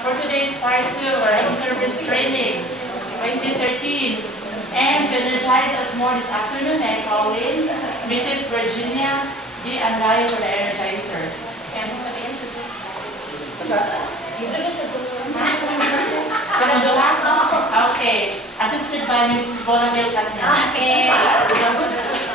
for today's part 2 of our in-service training 2013. And to energize us more this afternoon, I call in Mrs. Virginia D. Andayo for the energizer. And okay. Assisted by Mrs. Bonaville Catna. Okay.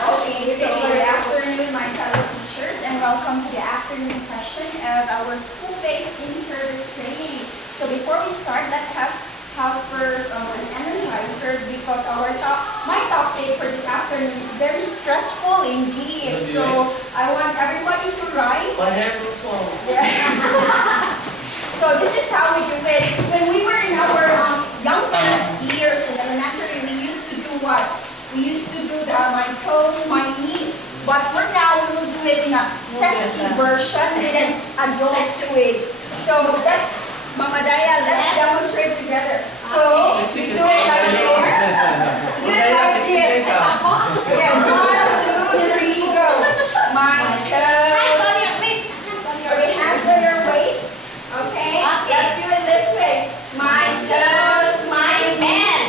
Okay, so good afternoon, my fellow teachers, and welcome to the afternoon session of our school-based in-service training. So before we start, let us have first an energizer because my topic for this afternoon is very stressful indeed. So I want everybody to rise. Yeah. So this is how we do it. When we were in our younger years in elementary, we used to do what? We used to do my toes, my knees. But for now, we will do it in a sexy version with an adult twist. So let's, Mama Daya, let's demonstrate together. So we do it like this. Do it like this. Okay, 1, 2, 3, go. My toes. Okay, hands on your waist. Okay, let's do it this way. My toes, my hands.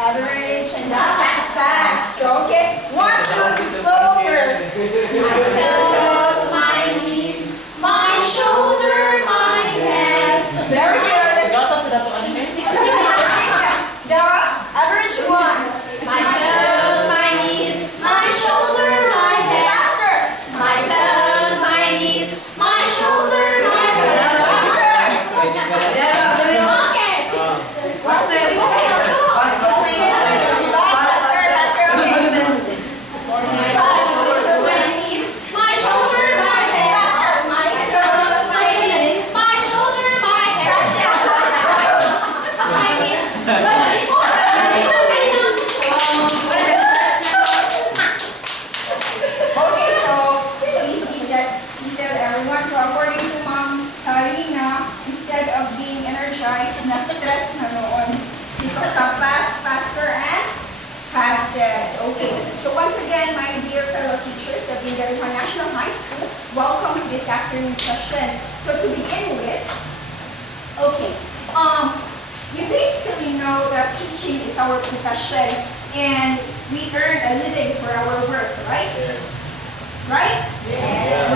Average and fast. Okay, 1, 2, slow first. My toes, my knees, my shoulder, my head. Very good. The average one. My toes, my knees, my shoulder, my head. Faster. My toes, my knees, my shoulder, my head. Faster. Okay. Na-stress na noon because of faster and fastest. Okay, so once again, my dear fellow teachers of Indian National High School, welcome to this afternoon session. So to begin with, okay, you basically know that teaching is our profession and we earn a living for our work, right? Yes. Right? Yes.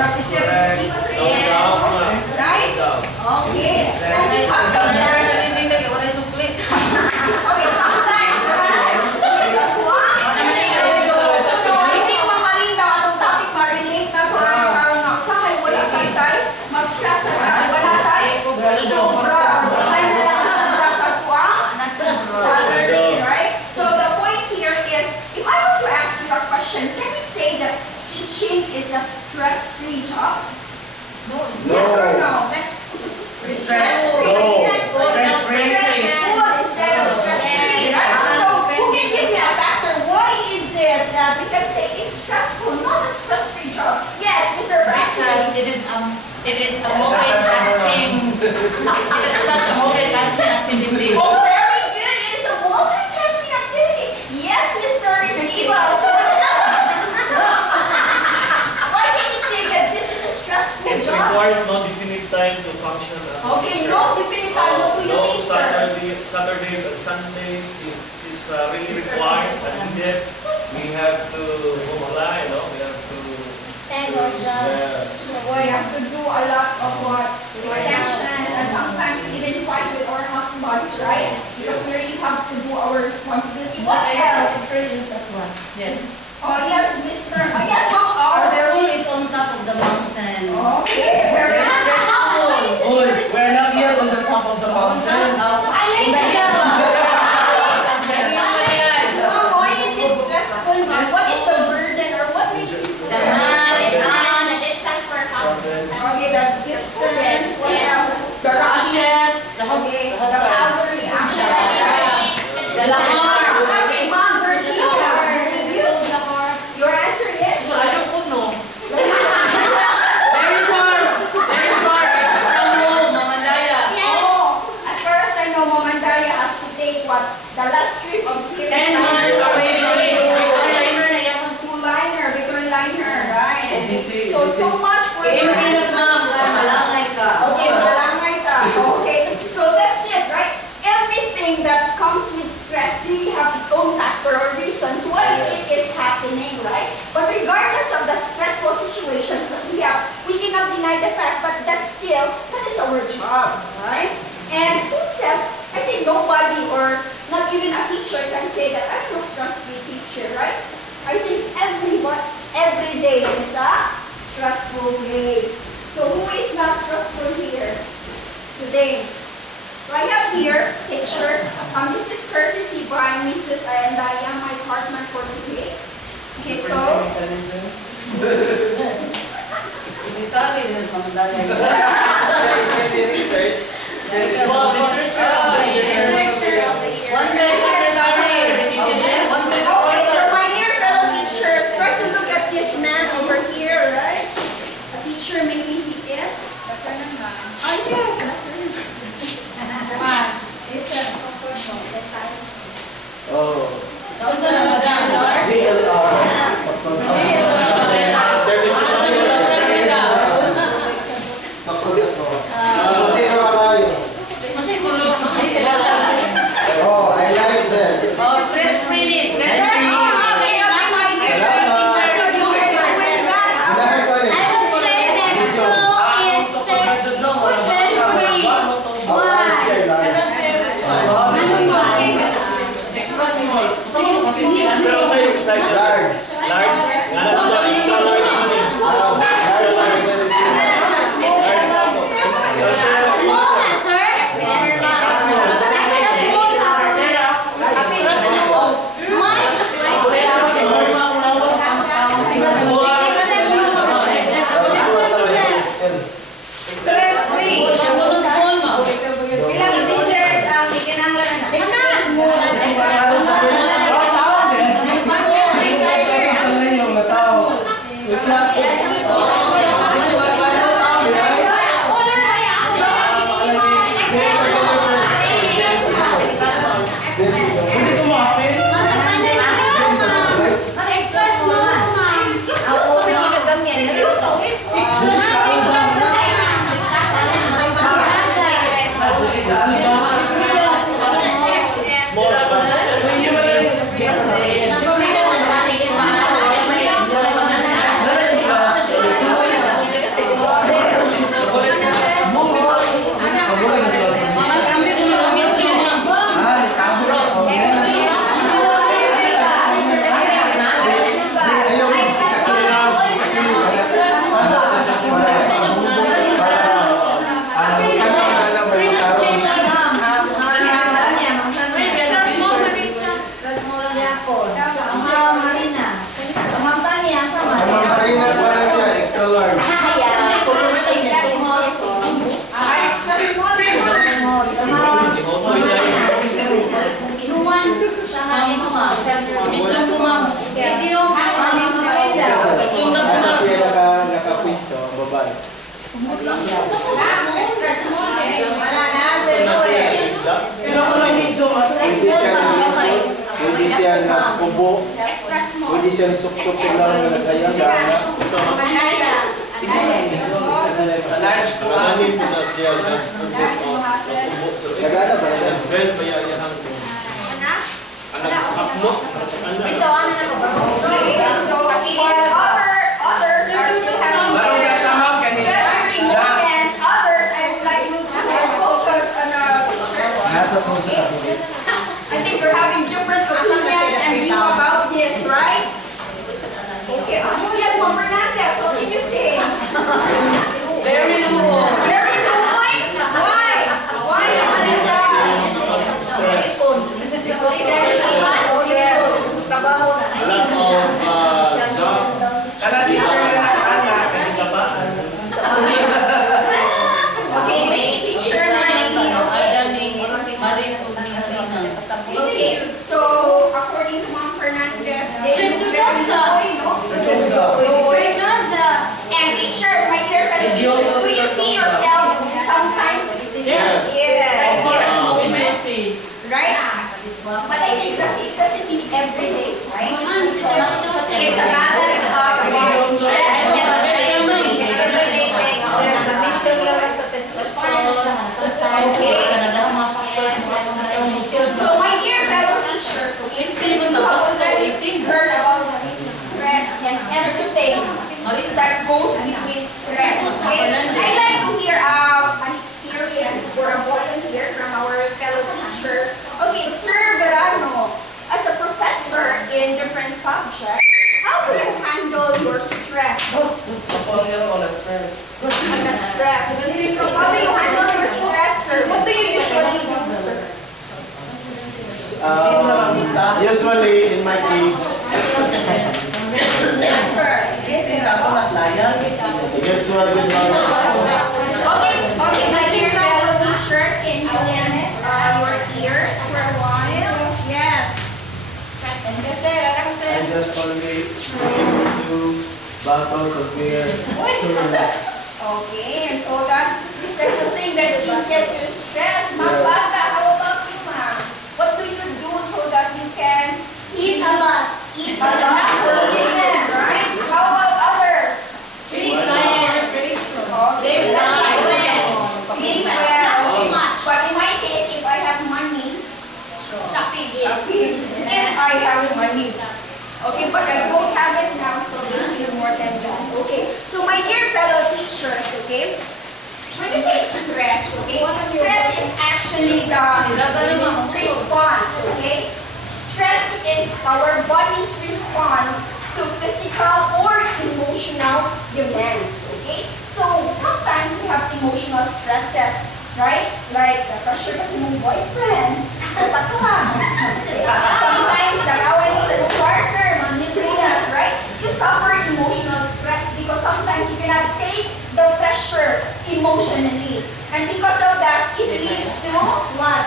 Right? Okay. And because of that, okay, sometimes is a so hindi mamaling na atong topic ma-relate na ko parang usahay wala santay, mas-stress na wala tayo, sobra sa kuha, salary, right? So the point here is, if I were to ask you a question, can you say that teaching is a stress-free job? No. Yes or no? Stress-free. We can say it's stressful, not a stress-free job. Yes, Mr. Franklin. It is a multitasking. It is such a multitasking activity. Oh, very good. It is a multitasking activity. Yes, Mr. Receivas. Why can you say that this is a stressful It job? requires no definite time to function as a Okay, teacher. no definite time. What do you mean, sir? Saturdays and Sundays is really required and needed. We have to comply, we have to extend our job. Yes. So we have to do a lot of what? Extensions and sometimes even fight with our husbands, right? Because we really have to do our responsibility. What else? Yeah. Oh yes, Mr. Oh yes, Ma'am. Our school is on top of the mountain. Okay, very good. We're not here on the top of the mountain. I like that. Why is it stressful? What is the burden or what makes it stressful? The distance Okay, so much for Impinas, ma'am. Malangay ka. Okay, malangay ka. Okay, so that's it, right? Everything that comes with stress really have its own factor or reasons why it is happening, right? But regardless of the stressful situations that we have, we cannot deny the fact, but that is our job, right? And who says, I think nobody or not even a teacher can say that I'm a stress-free teacher, right? I think every day is a stressful day. So who is not stressful here today? So I have here pictures. This is courtesy by Mrs. Ayandaya, my partner for today. Okay, so Ikaw, din ma'am. Malangay ka. Well, researcher of the year. Researcher of the year. One day, secretary. One day, Okay, so my dear fellow teachers, try to look at this man over here, right? A teacher, maybe he is. Ah, yes. Oh. Saan na madam? Oh, I like this. Oh, stress-free. Okay, my dear fellow teachers, so you are doing that. I would say next clue is stress-free. Why? Large. Large. Nga na ito, extra large yun eh. Extra large. Large ako. Small answer. Stress-free. Small, ma'am. Ilang teachers ang ikinanglan na? Extra large. Ihotoy na yun. Medyo po, ma'am. Nasa siya nakapwisto, babae. Hindi siya nakubo. Hindi siya suksok sa lang na nagkayang gana. Nanganin ko na siya. Nagana ba na? Well, mayayahang ko. Anak mo. So while others are still having their stress-free moments, others I would like you to focus on the teachers. Nasa sunsa. I think we're having different opinions and view about this, right? Okay. Yes, Ma'am Fernandez, what can you say? Very low. Very low point? Why? Why is that? A lot of job. Kana teacher na nag-anak, isa pa. Okay, teacher might be okay. So, according to Ma'am Fernandez, they do very low, no? And teachers, my dear fellow teachers, do you see yourself sometimes? Yes. Yes. Moments. Right? But I think doesn't mean every day, right? It's a balance of stress. that goes between stress. Okay? I'd like to hear an experience or a volunteer from our fellow teachers. Okay, Sir Verano, as a professor in different subjects, how do you handle your stress? Suppose you're on a stress. On the stress. How do you handle your stress, sir? What do you usually do, sir? Usually, in my case, Yes, sir. Ako naglayan. usually in my Okay, my dear fellow teachers, can you lend your ears for a while? Yes. I just only into bottles of beer to relax. Okay, so that's the thing that eases your stress. Ma'am Bata, how about you, ma'am? What do you do so that you can Eat a lot. eat a lot? Yeah, right? How about others? Sleep well. Okay, Sleep that's well. Sleep Not well. too much. But in my case, if I have money, Shopping. and I have money. Okay, but I don't have it now, so basically more than that. Okay, so my dear fellow teachers, okay, when you say stress, okay, stress is actually the response, okay? Stress is our body's response to physical or emotional demands, okay? So sometimes we have emotional stresses, right? Like the pressure kasi ng boyfriend, sometimes nag-away mo sa iyong partner, manlitrinas, right? You suffer emotional stress because sometimes you cannot take the pressure emotionally. And because of that, it leads to what?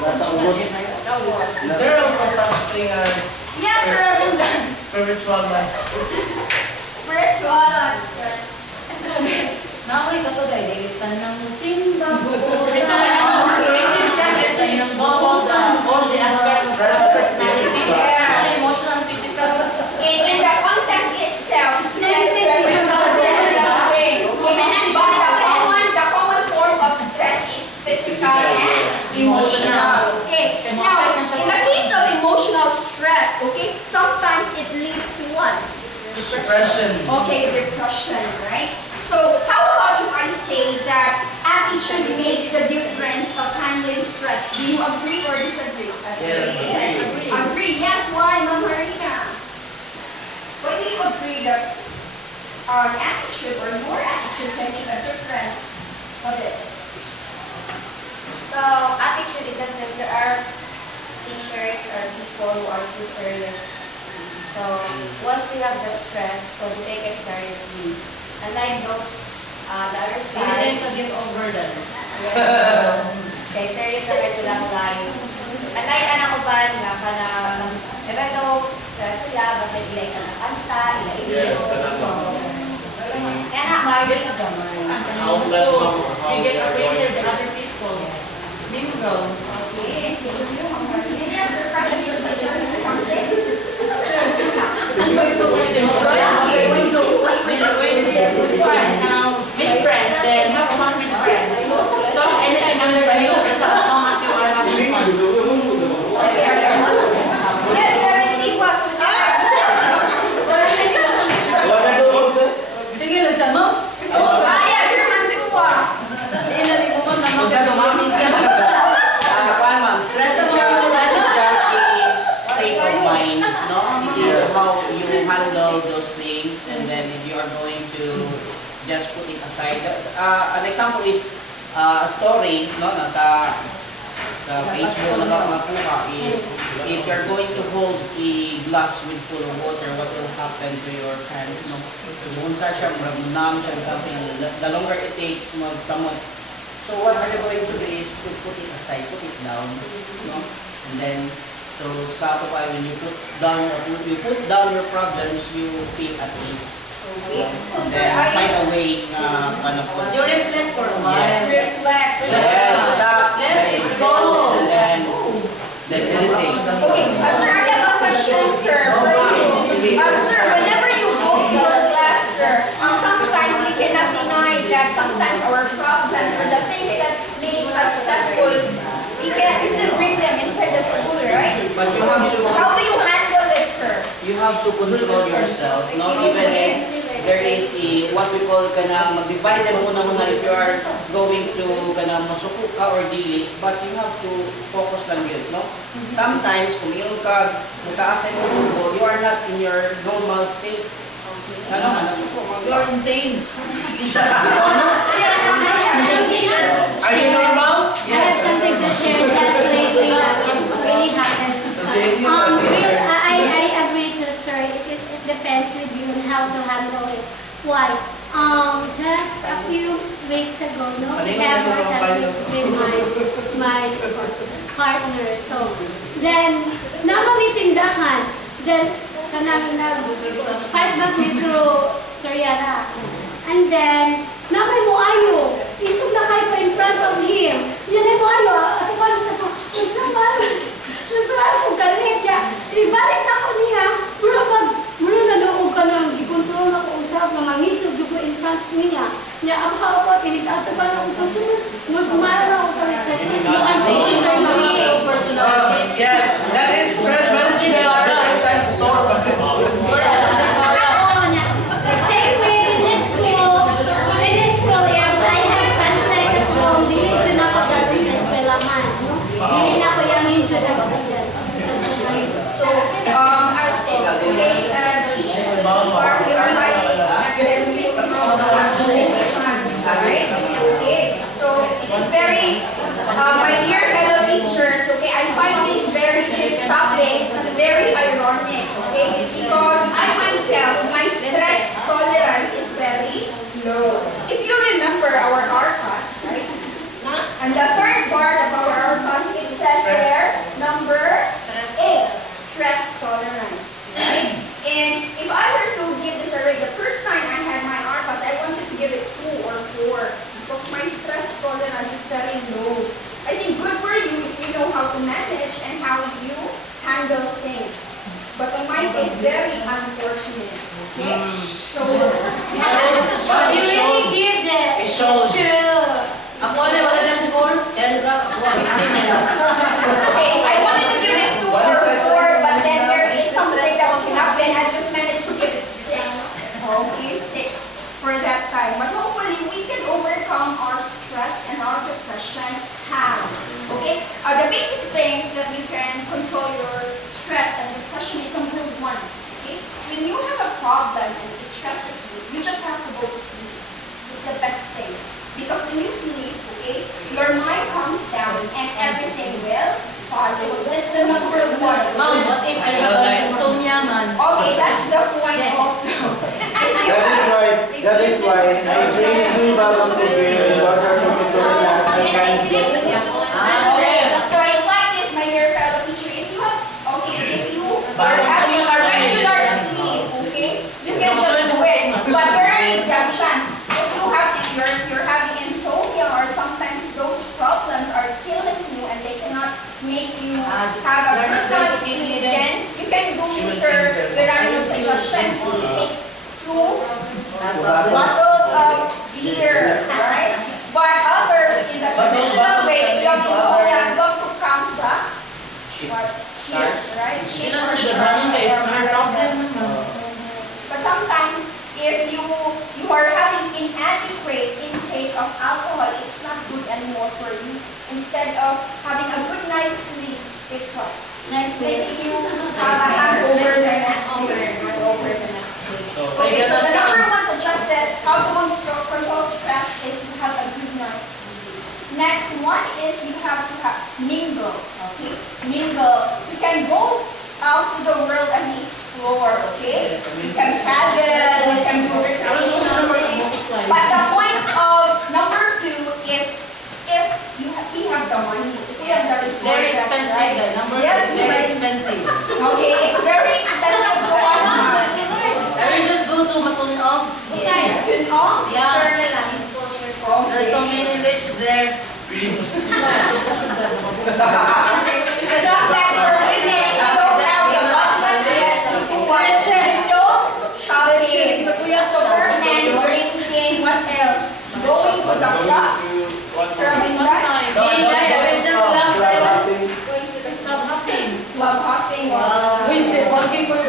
Nasa ubos. Is there also such thing as Yes, sir, Ravindan. spiritual life? Spiritual stress. Naway ka to dahil dilitan ng musimba. This is stress ito is all the aspects of personality. Yes. Emotional and physical. In the content itself, stress is the common form of stress is physical and emotional. Okay. Now, in the case of emotional stress, okay, sometimes it leads to what? Depression. Okay, depression, right? So, how about if I say that attitude makes the difference of handling stress? Do you agree or disagree? Yes. Agree. Yes, why, Ma'am Marina? Why do you agree that attitude or your attitude can make a difference of it? So, attitude in the sense there are teachers or people who are too serious. So, once they have that stress, so they take it seriously. Unlike those, the other Hindi side, to give over that. kay serious na kayo silang life. Unlike anak ko ba, nga ka na, even though stress sila, but ilay ka na kanta, ilay Yes, So, tama. kaya na, married ka gamay. Outlet mo how You get they're going acquainted with to. other people. Bingo. Okay, thank you, Ma'am Marina. Yes, sir, can you suggest something? Make friends, then have fun with friends. Talk anything under the moon as long as you are having fun. Yes, sir, receive us with Wala na doon, sir. Sige na siya, no? yes, sir, mas tuwa. Hindi na rin mo man naman ka dumamit ka. Stress is just a state of mind, no? It is how you handle those things, and then if you are going to just put it aside. An example is a story, no, sa Facebook na makuha is if you're going to hold a glass with full of water, what will happen to your hands, no? Bunsa siya, numb siya, and something, and the longer it takes, somewhat. So what are you going to do is to put it aside, put it down, no? And then, so sa when you put down your problems, you feel at ease. Okay. So, And sir, then find I a way na You reflect for a while. Yes. reflect. Yes, stop, Let it go. and then meditate. Okay, sir, I have a question, sir, for you. Sir, whenever you go to your class, sir, sometimes we cannot deny that sometimes our problems or the things that makes us stressful, we still bring them inside the school, right? But you have to How do you handle it, sir? you have to control yourself, not even if there is what we call kanang mag-divide them muna if you are going to kanang masuko ka or dili, but you have to focus lang yun, no? Sometimes, kung mayroon ka, mataas na yung dugo, you are not in your normal state. Ano nga, nasuko. You're insane. Yes, Are you normal? I have something to share just lately that it really happens. I agree to sir. It depends with you on how to handle it. Why? Just a few weeks ago, no, we have with my partner. So then, tindahan. Then kanang 5 months through Storyana. And then, namay mo ayo. Isog na kayo in front of him. Yan ay mo ayo. At ikaw sa pagsasabalos. Sasabalos ko galit niya. Ibalik na ko niya. Mura na noong ka nang i-control ako usap na mangisog ko in front niya. Niya ang hawak. Initato ka na ako sa mas mara ako kalit sa Yes, that is stress management at the same time store management. Same way in this school, if I have conflict at home, dili dyan ako gagawin sa eskwelahan, no? Dili na ako yung injured ang students. So, our state, okay, as teachers, we are providing academic alright? Okay, so it is very, my dear fellow teachers, okay, I find this topic very ironic, okay, because I myself, my stress tolerance is very low. If you remember our RCAS, right? And the third part of our RCAS, it says there, number 8, stress tolerance. Right? And if I were to give this a rate, the first time I had my RCAS, I wanted to give it 2 or 4 because my stress tolerance is very low. I think good for you if you know how to manage and how you handle things. But in my case, very unfortunate. Okay? So, You really give that. It shows. True. Ako na wala ng score. 10 rock. Ako 15 na. okay, I wanted to give it 2 or 4, but then there is something that will happen. I just managed to give it 6. Okay, 6 for that time. But hopefully, we can overcome our stress and our depression. How? Okay? The basic things that you can control your stress and depression is number 1. Okay? When you have a problem and it stresses you, you just have to go to sleep. It's the best thing. Because when you sleep, okay, your mind calms down and everything will follow. That's the number 1. Ma'am, what if I have insomnia man? Okay, that's the point also. That is why I drink 2 bottles of beer in order for me to relax and kind of Okay, so it's like this, my dear fellow teacher. If you have, if you are having a regular sleep, okay, you can just do it. But there are exemptions. If you're having insomnia or sometimes those problems are killing you and they cannot make you have a good night's sleep, then you can do Mr. Verano's suggestion. He takes 2 bottles of beer, right? But others, in the traditional way, if you have insomnia, you have to count the sheep, right? Sheep or But sometimes, if you are having inadequate intake of alcohol, it's not good anymore for you. Instead of having a good night's sleep, it's what? It's making you have a hangover the next day. Okay, so the number 1 suggested how to control stress is to have a good night's sleep. Next one is you have to mingle. Okay, mingle. You can go out to the world and explore. Okay, you can travel, you can do recreational things. But the point of number 2 is if we have the money, if we have the resources, Very expensive. right? Number Yes, very expensive. Okay, it's very expensive to have. I will just go to Matunog. Yeah. There's so many rich there. Sometimes for women, you don't have the budget yet to watch window shopping. So for men, drinking, what else? Going to the club, serving right? I will just laugh. Going to the club hopping. Wednesday, working for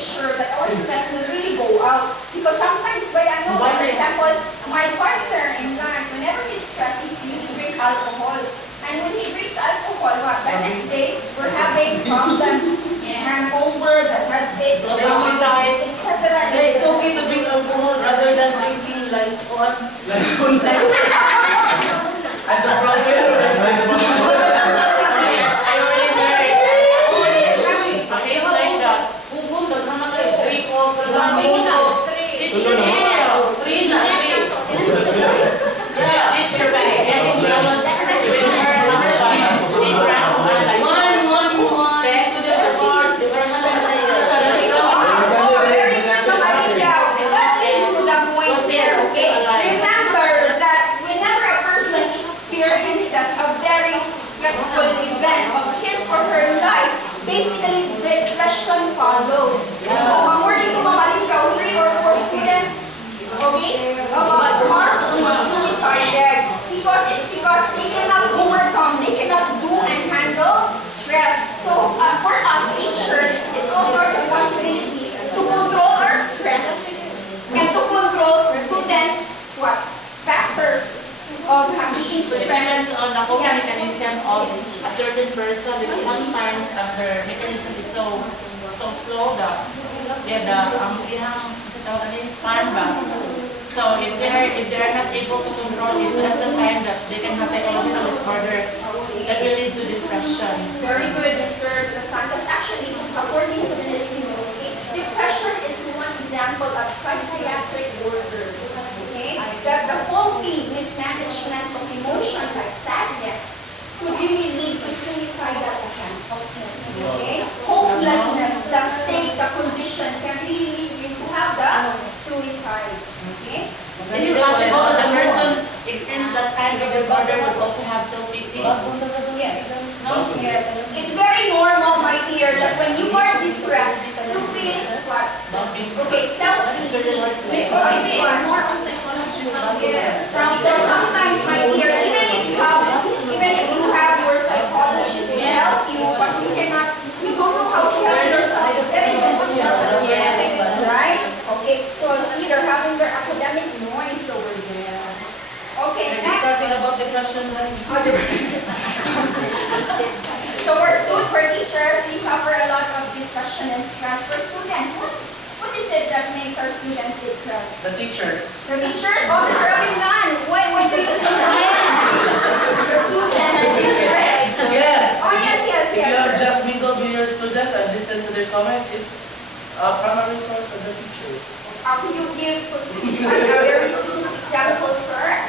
make sure that our stress will really go out. Because sometimes, by for example, my partner in life, whenever he's stressed, he used to drink alcohol. And when he drinks alcohol, the next day, we're having problems, hangover, the headache, the stomach, etc. It's okay to drink alcohol rather than drinking Lysol. As a problem. Basically, depression follows. So, according to mga Malingaw, 3 or 4 students, are suicided because they cannot overcome, they cannot do and handle stress. So, for us teachers, it's also our responsibility to control our stress and to control students' factors of being So it stressed. depends on the coping mechanism of a certain person, because sometimes their mechanism is so slow that ihang span ba. So if they're not able to control it, so that's the time that they can have psychological disorder that will lead to depression. Very good, Mr. Santos. Actually, according to the listening, depression is one example of psychiatric disorder. Okay? That the faulty mismanagement of emotion like sadness could really lead to suicidal attempts. Okay? Hopelessness, the state, the condition can really lead you to have the suicide. Okay? Is it possible that the person experiencing that kind of disorder would also have self-pity? Yes. No? Yes. It's very normal, my dear, that when you are depressed, you feel what? Okay, self-pity. More on psychological. Yes. Because sometimes, my dear, even if you have your psychologist to help you, but you don't know how to help yourself. It's very difficult. Right? Okay. So see, they're having their academic noise over there. Okay, We're next. discussing about depression. So for teachers, we suffer a lot of depression and stress. For students, what is it that makes our students depressed? The teachers. The teachers? Oh, Mr. Avingan, why do you think the students? Teachers? Yes. Oh, yes. If you have just mingled with your students and listen to their comments, it's a primary source of the teachers. Could you give a very specific example, sir?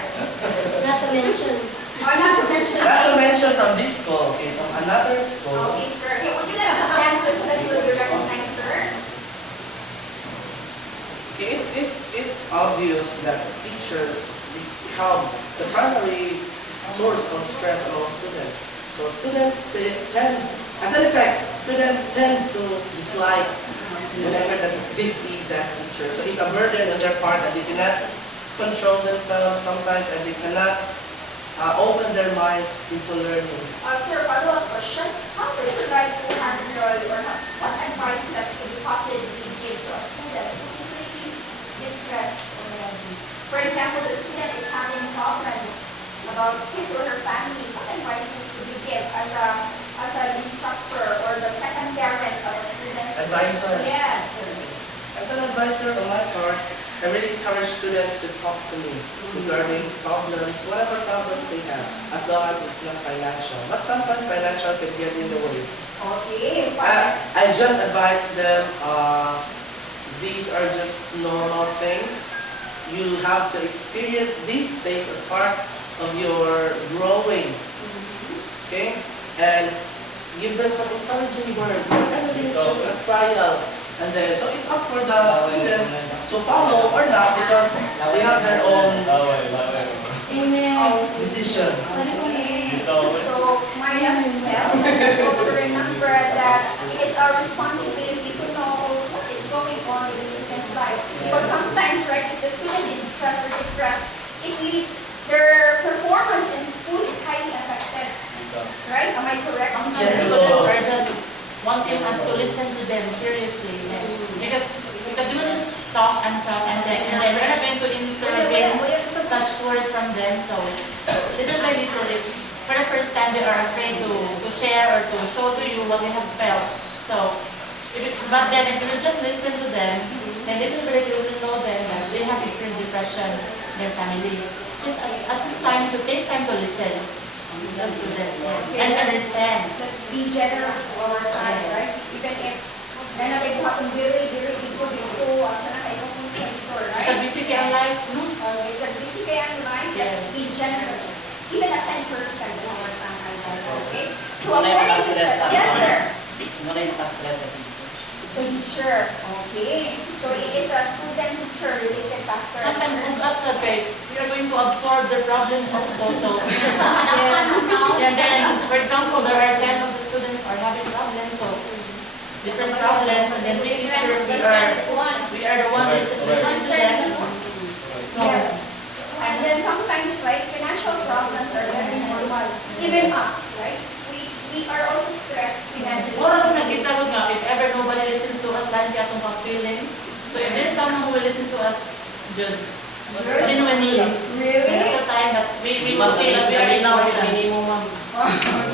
Not to mention. Or not to mention. Not to mention from this school, okay, from another school. Okay, sir. Yeah, would you let us answer so that you will be recognized, sir? Okay, it's obvious that teachers become the primary source of stress among students. So students as an effect, students tend to dislike whenever that they see that teacher. So it's a burden on their part and they cannot control themselves sometimes and they cannot open their minds into learning. Sir, follow-up question. How do you like to handle or what advices would you possibly give to a student who is really depressed already? For example, the student is having problems about his or her family. What advices would you give as an instructor or the second parent of a student's Advisor? Yes. As an advisor on my part, I really encourage students to talk to me regarding problems, whatever problems they have, as long as it's not financial. But sometimes financial can get in the way. Okay. I just advise them, these are just normal things. You have to experience these things as part of your growing. Okay? And give them some encouraging words. Everything is just a trial. And then, so it's up for the student to follow or not because they have their own decision. Okay. So, might as well, let's also remember that it is our responsibility to know what is going on with the student's life. Because sometimes, right, if the student is stressed or depressed, it leads their performance in school is highly affected. Right? Am I correct? The students are just wanting us to listen to them seriously. Because we just talk and then we're not going to intervene such words from them. So little by little, if for the first time they are afraid to share or to show to you what they have felt. So, but then if you will just listen to them, then little by little you will know them that they have experienced depression in their family. Just time to take time to listen. Just to them, and understand. Let's be generous all our time, right? Even if na natin buhatong diri dito, asa na kayo kung dito, right? Sa busy kaya ang life, no? Okay, sa busy kaya ang life, let's be generous. Even at 10% of our time, I guess, okay? So according to study, yes sir? Ano rin nakastress sa teacher? So teacher, okay. So it is a student-teacher related factor. Sometimes that's okay. We are going to absorb their problems also. So, and then, for example, there are 10 of the students are having problems, so different problems, and then we teachers, we are the one listening to them. So, and then sometimes, right, financial problems are very normal. Even us, right? We are also stressed financially. wala kong nakita ko nga, if ever nobody listens to us, lagi atong feeling. So if there's someone who will listen to us, genuinely, Really? that's the time that we will feel that we are important.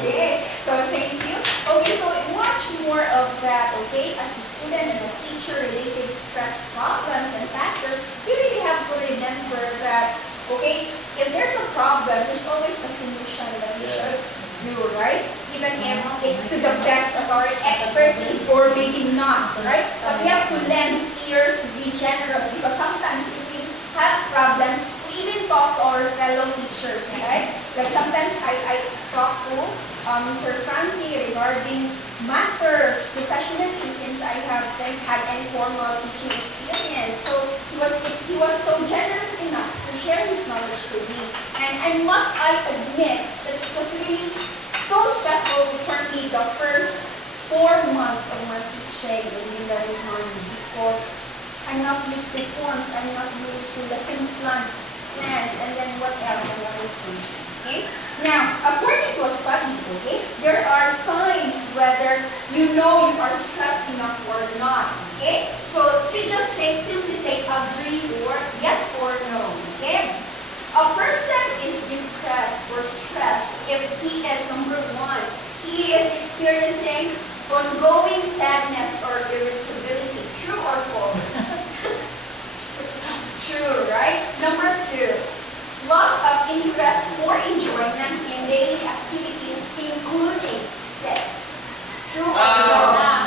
Okay, so thank you. Okay, so much more of that, okay, as a student and a teacher related stress problems and factors, you really have to remember that, okay, if there's a problem, there's always a solution that we should do, right? Even if it's to the best of our expertise or maybe not, right? But we have to lend ears, be generous, because sometimes if we have problems, we even talk to our fellow teachers, right? Like sometimes I talk to Mr. Frankie regarding matters professionally since I haven't had any formal teaching experience. So he was so generous enough to share his knowledge to me. And I admit that it was really so stressful for me the first 4 months of my teaching in Mindanao because I'm not used to forms, I'm not used to lesson plans, and then what else and everything. Okay? Now, according to a study, okay, there are signs whether you know you are stressed enough or not. Okay? So you just simply say agree or yes or no. Okay? A person is depressed or stressed if he is, number 1, he is experiencing ongoing sadness or irritability. True or false? True, right? Number 2, loss of interest or enjoyment in daily activities, including sex. True or false?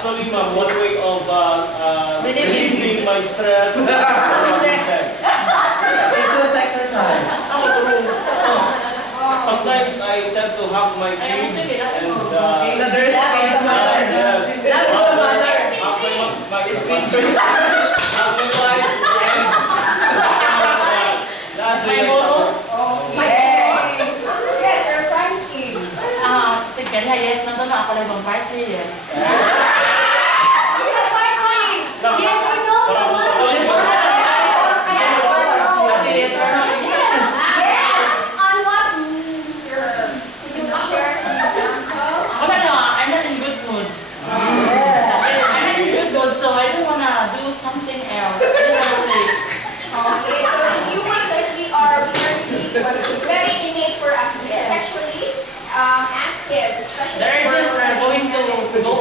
Actually, ma'am, one way of releasing my stress is having sex. It's just exercise. Sometimes I tend to hug my kids and There is a case of mother. yes, That's the mother. my wife and that's My it. motto, Yes, Sir Frankie. sige, yes, nandun na ako lang ng party, yes. Yes or no? Yes or no? Yes! On what means, sir? Can you share some example? I'm not in good mood. I'm not in good mood, so I don't wanna do something else. I just wanna play. Okay, so as humans as we are really, it's very innate for us to be sexually active, especially The urges for are going to go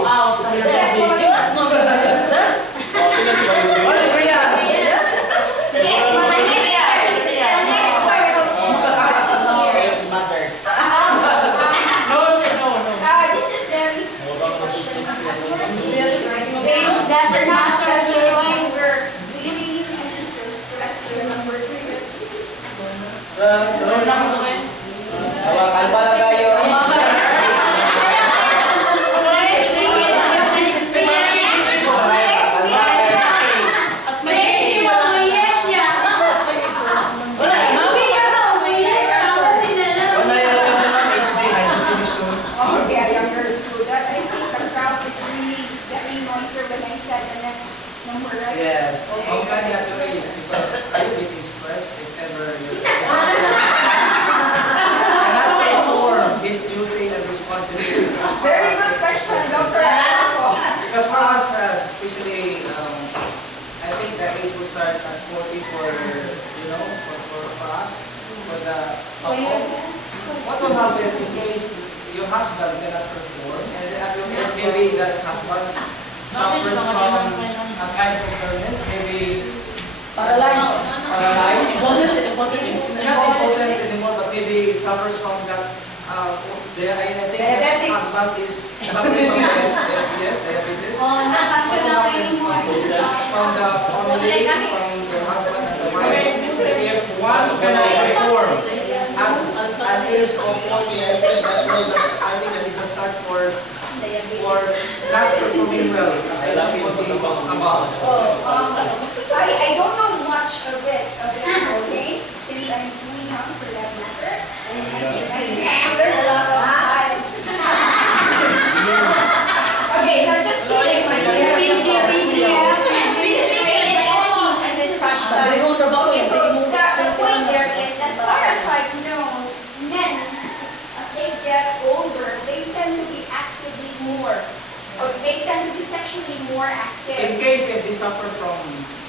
Meron na ako doon. Kalba na kayo. Okay, I understood that. I think the crowd is really very noisy when I said the next number, right? Yes. How can you raise? Because you get expressed if ever you cannot perform this duty and responsibility. Very good question, Dr. Alco. Because for us, especially, I think the age will start at 40 for, for us, for the couple. What will happen in case your husband cannot perform, and then at your age, maybe that husband suffers from a kind of illness, maybe Paralyzed. paralyzed. Impotent. Not important anymore, but maybe suffers from that. I think the husband is suffering from yes, diabetes. From the family, from the husband and the wife. If one cannot perform at age of 40, I think that is a start for not performing well. About. I don't know much of it, okay? Since I'm too young for that matter. I learned a lot of science. Okay, now just kidding, my dear. Okay, so the point there is, as far as I've known, men, as they get older, they tend to be actively more, or they tend to be sexually more active. In case if they suffer from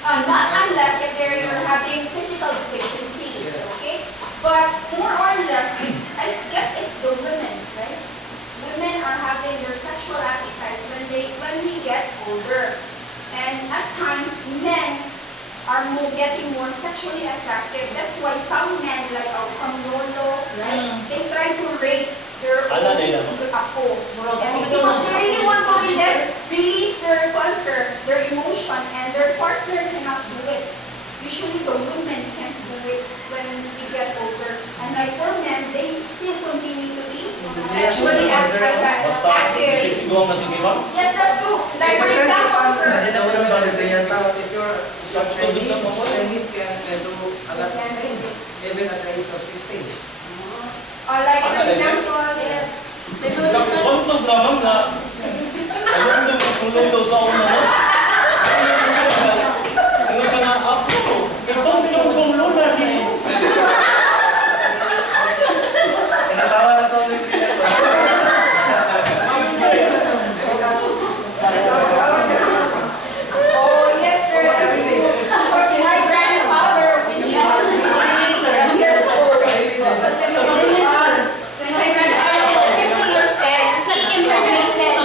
Not unless if they're having physical deficiencies, Yes. okay? But more or less, I guess it's the women, right? Women are having their sexual appetite when we get older. And at times, men are getting more sexually attractive. That's why some men, like some lolo, right? They try to rape their own apo. Because they really want to release their concern, their emotion, and their partner cannot do it. Usually the women can't do it when we get older. And like for men, they still continue to be sexually active. Yes, that's true. Like for example, sir. if you're Chinese can do a lot of things, even at the age of 16. Like for example, yes. Huwag naman na. Alam mo, masulong daw sa una. Ano siya na, ito, pinagpunglo na rin. Natawa na sa ulit nila. Oh, yes, sir. That's true. Because my grandfather, when he was 50 years old, when my grandfather was 50 years old, he impregnated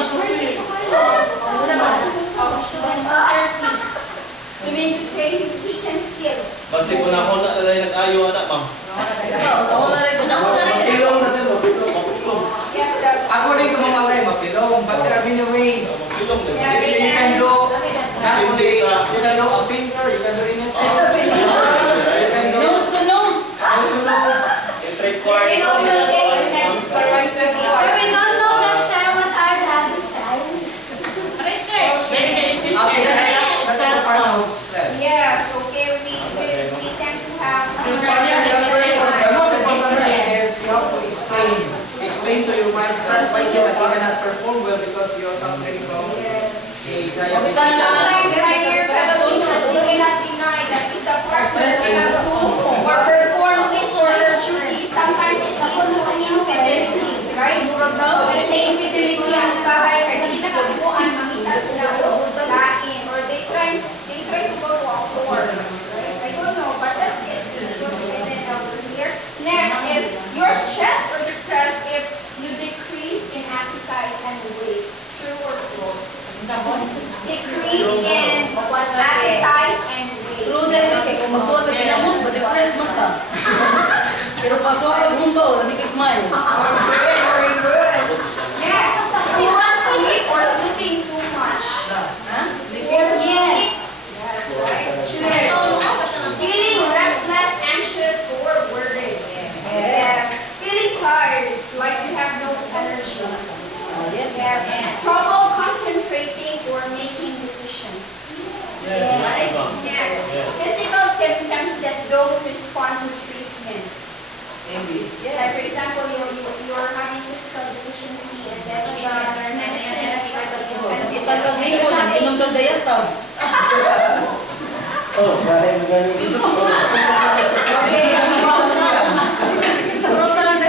when other kids. So mean to say, he can still. Basi ko na ako na nag-ayo anak, ma'am. Mapilong na sila, mapilong. Yes, that's According to Mama Lai, mapilong, but there are many ways. Mapilong na. Yeah, they You can do, not only, Hindi sa- you can do a finger, you can do anything. You can do Nose to nose. nose to nose. It They requires also take medicines to be Sir, we don't know that, sir, what are the other styles? Research. Very beneficial. Okay, that's a part of stress. Yes, okay, we tend to have The most important thing is you have to explain to your wife that you cannot perform well because you're suffering from a diabetes. sometimes, my dear fellow teachers, you cannot deny that if the partner cannot do or perform his or her duties, sometimes it leads to infidelity, right? Let's say infidelity ang bahay, kaya hindi na kabuuan, makita sila o lain, or they try to go to a whore, right? I don't know, but that's it. It's just ended over here. Next is, you're stressed or depressed if you decrease in appetite and weight. True or false? Decrease in Maybe. Like for example, you're having physical deficiency and then you are Ipag kang mingo na, minum kang dayatag. Oh, dahil magaling.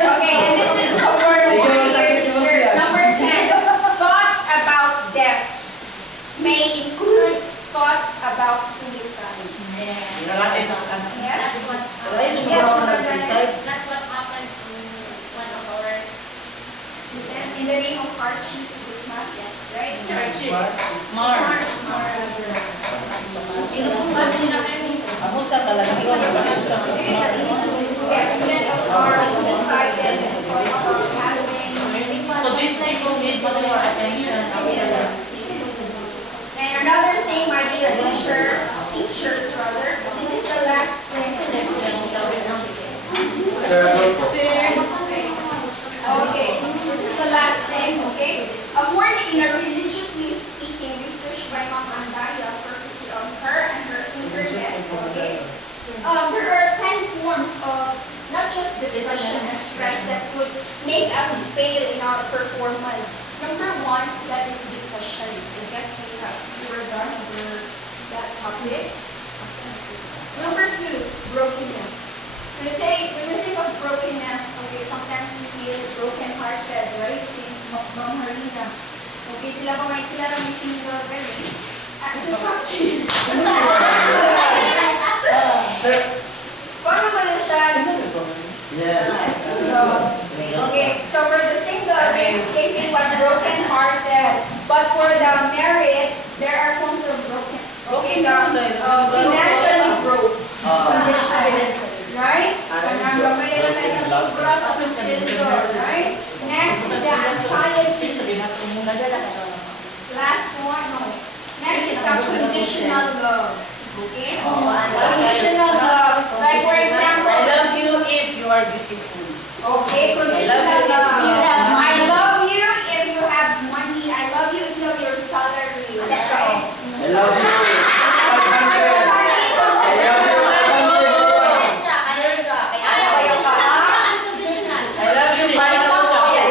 Okay, and this is the word for your teachers. Number 10, thoughts about death may include thoughts about suicide. Yes? That's what, Yes, Mother Janet. that's what happened to one of our students. In the name of Archie Guzman, yes, right? Smart. Smart. Ako sa talaga yun. Yes, many are suicided because of having. So this thing will need much more attention after that. And another thing, my dear teachers rather, this is the last thing. Okay, this is the last thing, okay? According in a religiously speaking research by Ma'am Andaya, courtesy of her and her internet, okay? There are 10 forms of not just depression and stress that could make us fail in our performance. Number 1, that is depression. I guess we were done with that topic. Number 2, brokenness. When we think of brokenness, okay, sometimes we feel broken-hearted, right? Si Ma'am Harina. Okay, sila may single really. Sir. Paano ba na siya? Yes. Okay, so for the single, same thing but broken-hearted. But for the married, there are forms of broken. Okay, financially broke conditions. Right? Right? Next is the anxiety. Last one, no. Next is the conditional love. Okay? Conditional love. Like for example, I love you if you are beautiful. okay, conditional love. I love you if you have money. I love you if you have your salary. Right? I love you. I love you, bye.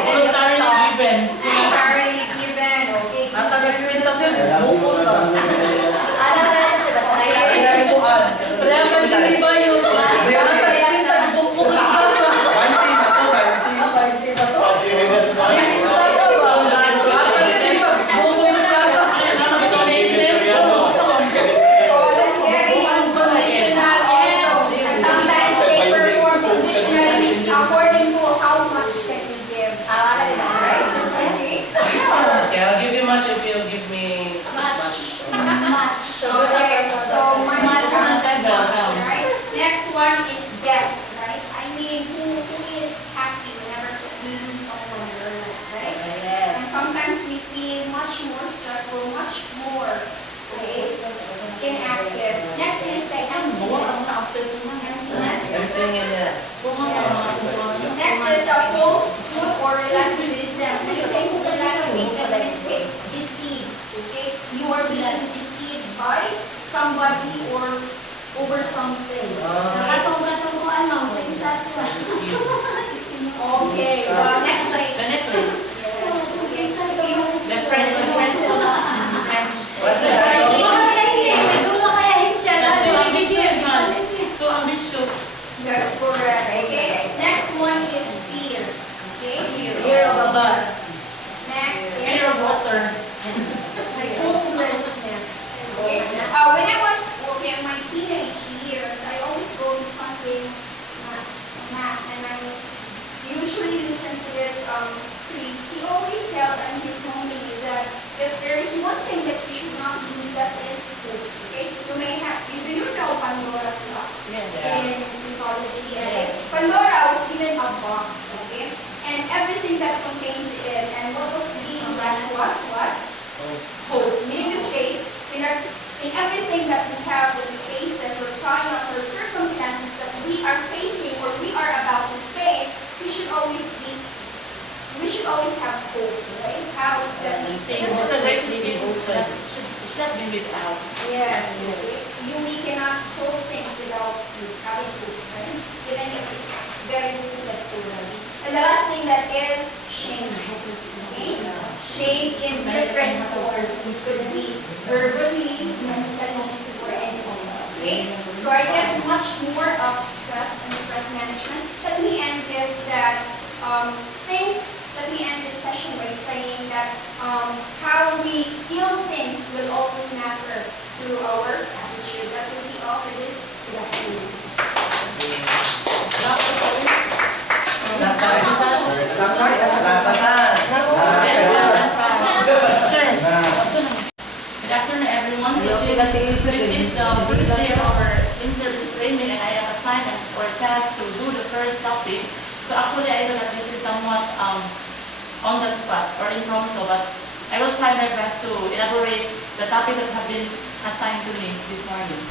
Voluntarily given. Voluntarily given. Okay. Natagaswinta sir, bukod ka. Oh, that's very unconditional also. And sometimes they perform conditionally according to how much can you give. Right? Okay. Okay, I'll give you much if you give me much. Okay, so money counts much, right? Next one is death, right? I mean, who is happy whenever we lose someone in our life, right? And sometimes we feel much more stressful, much more, okay, inactive. Next is the emptiness. Emptiness. Next is the falsehood or relativism. When you say relativism, when you say deceit, okay? You are being deceived by somebody or over something. Katong ko ano, pintas ko. Okay, necklace. Yes, okay. The French. What's the title? Dulo kaya hit siya. That's too ambitious, man. Too ambitious. That's correct. Okay. Next one is fear. Okay. Fear of a God. Next is Fear of water. hopelessness. Okay. When I was in my teenage years, I always go to Sunday mass, and I usually listen to this priest. He always tells in his homily that if there is one thing that you should not lose, that is hope. Okay. You may have. Do you know Pandora's box? In mythology. Okay? Pandora was given a box. Okay. And everything that contains it, and what was being left was what? Hope. Meaning to say, in everything that we have, when we faces or triumphs or circumstances that we are facing or we are about to face, we should always have hope, right? How that Things that should not be without. yes, okay. We cannot solve things without having hope, right? Even if it's very the last thing that is shame. Okay? Shame in different forms. It could be verbally, mentally, or anything. Okay? So I guess much more of stress and stress management. Let me end this session by saying that how we deal with things will always matter through our attitude. That will be all for this. Good afternoon. Good afternoon, everyone. This is the first day of our in-service training, and I am assigned or tasked to do the first topic. So actually, I know that this is somewhat on the spot or impromptu, but I will try my best to elaborate the topic that have been assigned to me this morning.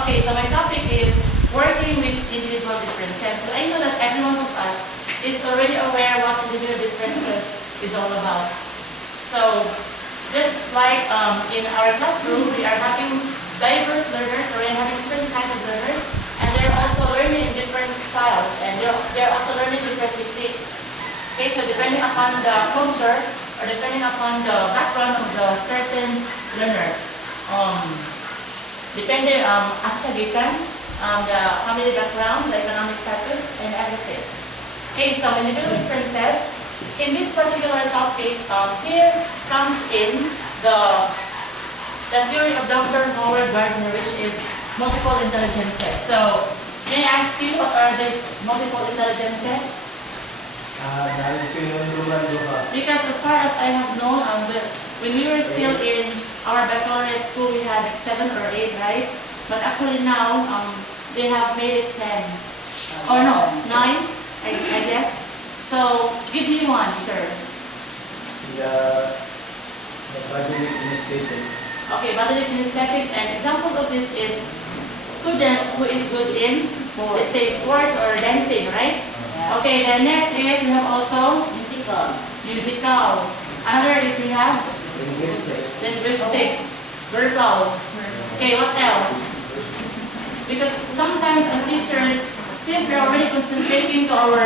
Okay, so my topic is working with individual differences. So I know that every one of us is already aware what individual differences is all about. So just like in our classroom, we are having diverse learners, or we are having different kinds of learners, and they're also learning in different styles, and they're also learning different techniques. Okay, so depending upon the culture, or depending upon the background of the certain learner, depending actually the family background, the economic status, and everything. Okay, so individual differences. In this particular topic, here comes in the theory of Dr. Howard Gardner, which is multiple intelligences. So, may I ask you, what are these multiple intelligences? Because as far as I have known, when we were still in our baccalaureate school, we had 7 or 8, right? But actually now, they have made it 10. Or no, 9, I guess. So, give me one, sir. The bodily kinesthetic. Okay, bodily kinesthetics. An example of this is student who is good in, let's say, sports or dancing, right? Okay, the next is we have also musical. Another is we have linguistic, verbal. Okay, what else? Because sometimes as teachers, since we're already concentrating to our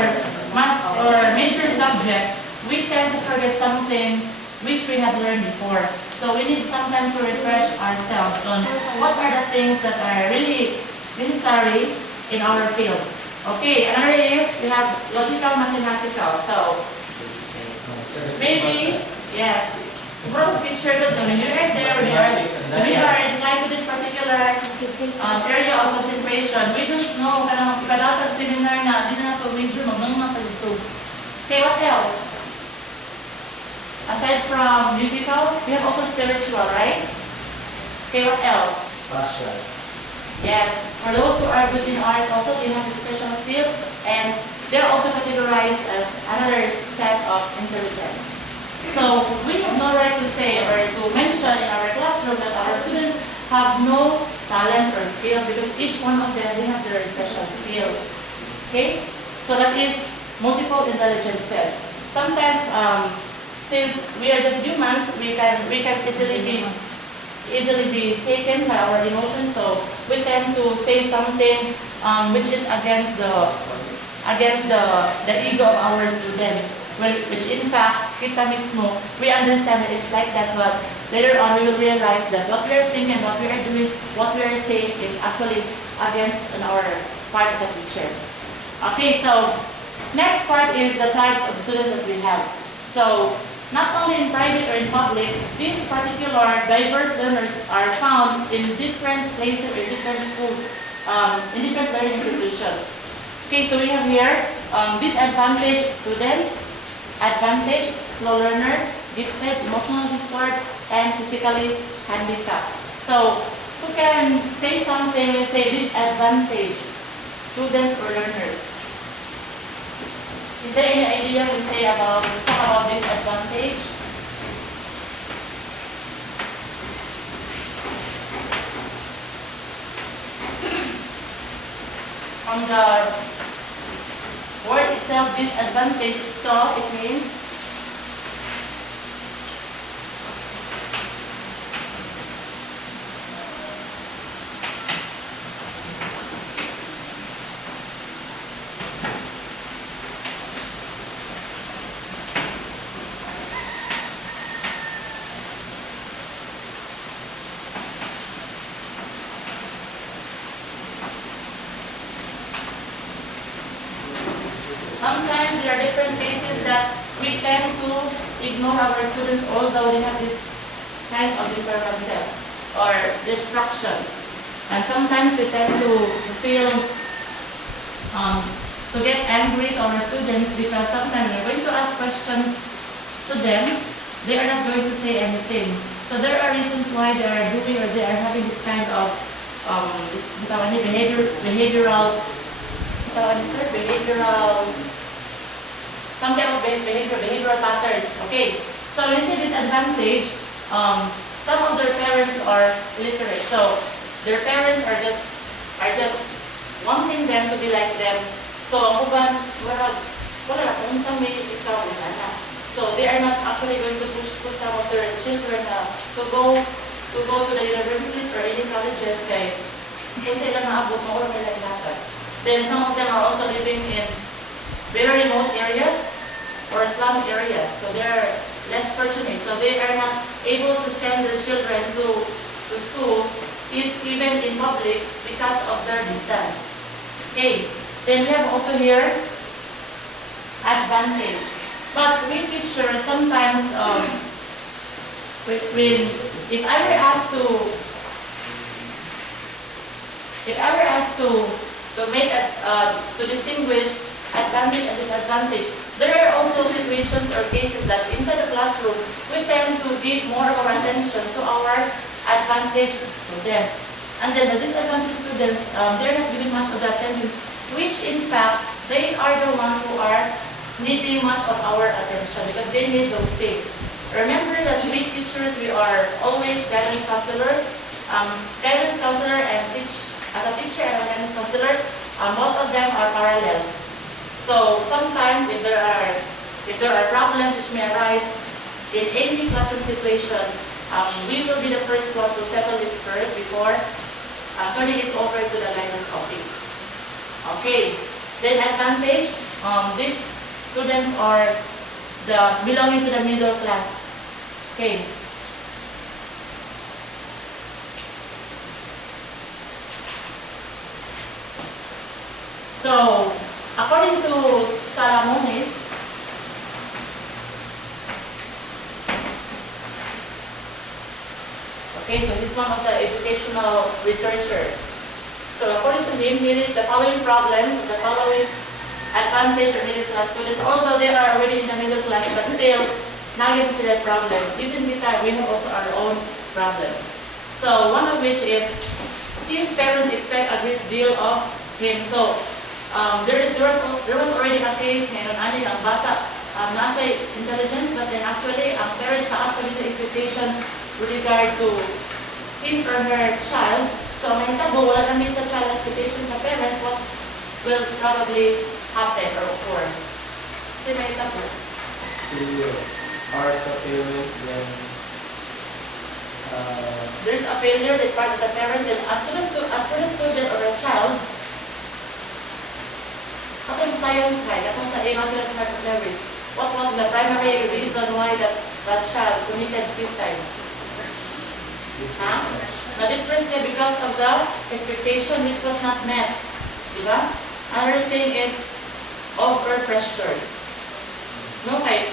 math or major subject, we tend to forget something which we had learned before. So we need sometimes to refresh ourselves on what are the things that are really necessary in our field. Okay, another is we have logical mathematical. So maybe, yes, from teacher, when you are there, when you are inclined to this particular area of concentration, we don't know, kadang seminar na, hindi na ito major, mga palito. Okay, what else? Aside from musical, we have also spiritual, right? Okay, what else? Spatial. Yes, for those who are good in arts also, they have a special field, and they're also categorized as another set of intelligence. So, we have no right to say or to mention in our classroom that our students have no talents or skills, because each one of them, they have their special skill. Okay? So that is multiple intelligences. Sometimes, since we are just humans, we can easily be taken by our emotions, so we tend to say something which is against the ego of our students. Which in fact, kita mismo, we understand that it's like that, but later on we will realize that what we are thinking, what we are doing, what we are saying is actually against our part as a teacher. Okay, so next part is the types of students that we have. So not only in private or in public, these particular diverse learners are found in different places or different schools, in different learning institutions. Okay, so we have here disadvantaged students, advantaged, slow learner, gifted, emotional disorder, and physically handicapped. So, who can say something when say disadvantaged students or learners? Is there any idea we talk about disadvantage? On the word itself, disadvantage, so it means Sometimes there are different cases that we tend to ignore our students although they have this kind of disturbances or distractions. And sometimes we tend to feel, to get angry to our students because sometimes we're going to ask questions to them, they are not going to say anything. So there are reasons why they are doing or they are having this kind of behavioral, some kind of behavioral patterns. Okay, so when you see disadvantage, some of their parents are illiterate. So their parents are just wanting them to be like them. So wala kung sa may ikaw na. So they are not actually going to push some of their children to go to the universities or any colleges kay kung sila maabot mo or nila ilakad. Then some of them are also living in very remote areas or slum areas. So they are less fortunate. So they are not able to send their children to school even in public because of their distance. Okay. Then we have also here advantage. But we teachers sometimes if I were asked to make to distinguish advantage and disadvantage, there are also situations or cases that inside the classroom we tend to give more of our attention to our advantage students, and then the disadvantage students they're not giving much of the attention, which in fact they are the ones who are needing much of our attention because they need those things. Remember that we teachers, we are always guidance counselors. Guidance counselor and as a teacher and a guidance counselor, both of them are parallel. So sometimes if there are problems which may arise in any classroom situation, we will be the first one to settle it first before turning it over to the guidance office. Okay. Then advantage, these students are belonging to the middle class. Okay. So, according to Salamones, okay, so he's one of the educational researchers. So according to him, he lists the following problems, the following advantage of middle class students, although they are already in the middle class, but still, nagging sila problem. Even we have also our own problem. So one of which is, his parents expect a great deal of him. So there was already a case ngayon, ani ang bata, na siya intelligence, but then actually, ang parent taas pa din siya expectation with regard to his or her child. So ang tabo, wala namin sa child expectation sa parent, what will probably happen or occur. Kasi may tabo. The arts of parents, then there's a failure that part of the parent, and as for the student or a child, katong science guide, katong sa immaculate heart of Mary, what was the primary reason why that child committed suicide? The difference is because of the expectation which was not met. Diba? Another thing is over pressure. Okay.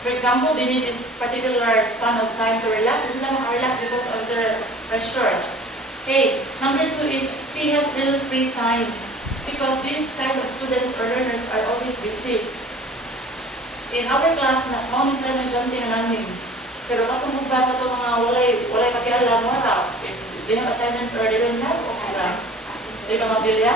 For example, they need this particular span of time to relax. They don't relax because of their pressure. Okay. Number 2 is he has little free time because these kind of students or learners are always busy. In our class, mao ni sila nagjunting namin. Pero katong bata to mga walay pakialam mo ra. If they have assignment or they don't have, okay ra. Di ba mabilya?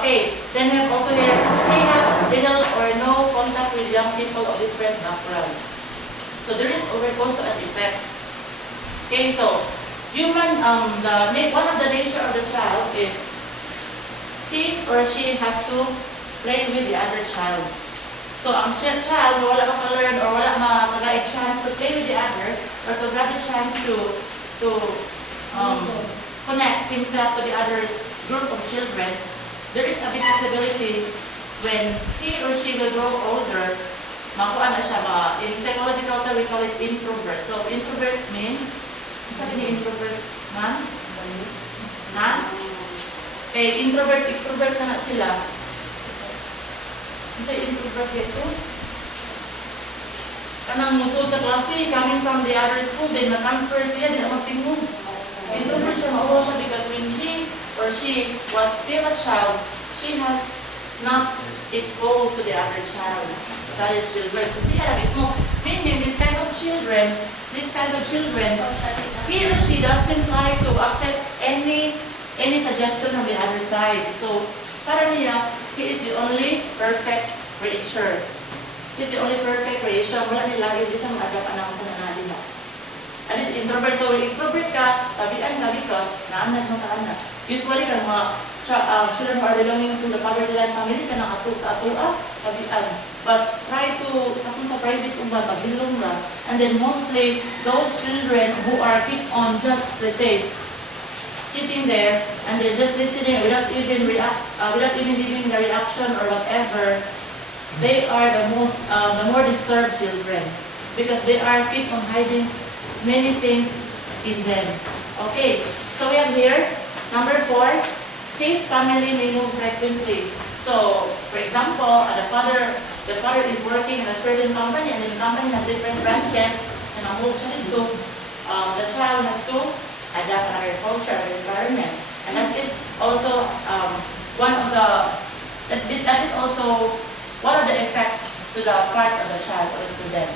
Okay, then we have also here, he has little or no contact with young people of different backgrounds. So there is also an effect. Okay, so human, one of the nature of the child is he or she has to play with the other child. So ang child, wala maka-learn or wala mag-get chance to play with the other or to grab the chance to connect himself to the other group of children, there is a big possibility when he or she will grow older, makuha na siya in psychological term, we call it introvert. So introvert means, sabi ni introvert, man? Okay, introvert, extrovert na sila. Isa introvert ito. Kanang musod sa klase, coming from the other school, then na-transfer siya, di na magtingog. Introvert siya, mauwa siya because when he or she was still a child, she has not exposed to the other child, the other children. So siya lang is mo. Meaning, this kind of children, he or she doesn't like to accept any suggestion from the other side. So, para niya, he is the only perfect creature. He is the only perfect creation. Wala nila, hindi siya mag-adapt anak sa nanali na. At is introvert. So, when introvert ka, tabian ka because naanak mo ka anak. Usually, kang mga children who are belonging to the poverty-line family, ka nang ato sa atua, tabian. But try to, katong sa private uban, maghilong ra. And then mostly, those children who are keep on just, let's say, sitting there, and they're just listening without even giving the reaction or whatever, they are the more disturbed children. Because they are keep on hiding many things in them. Okay, so we have here, number 4, his family may move frequently. So, for example, the father is working in a certain company, and then the company has different branches, and move siya dito. The child has to adapt an agriculture environment, and that is also one of the effects to the part of the child or student.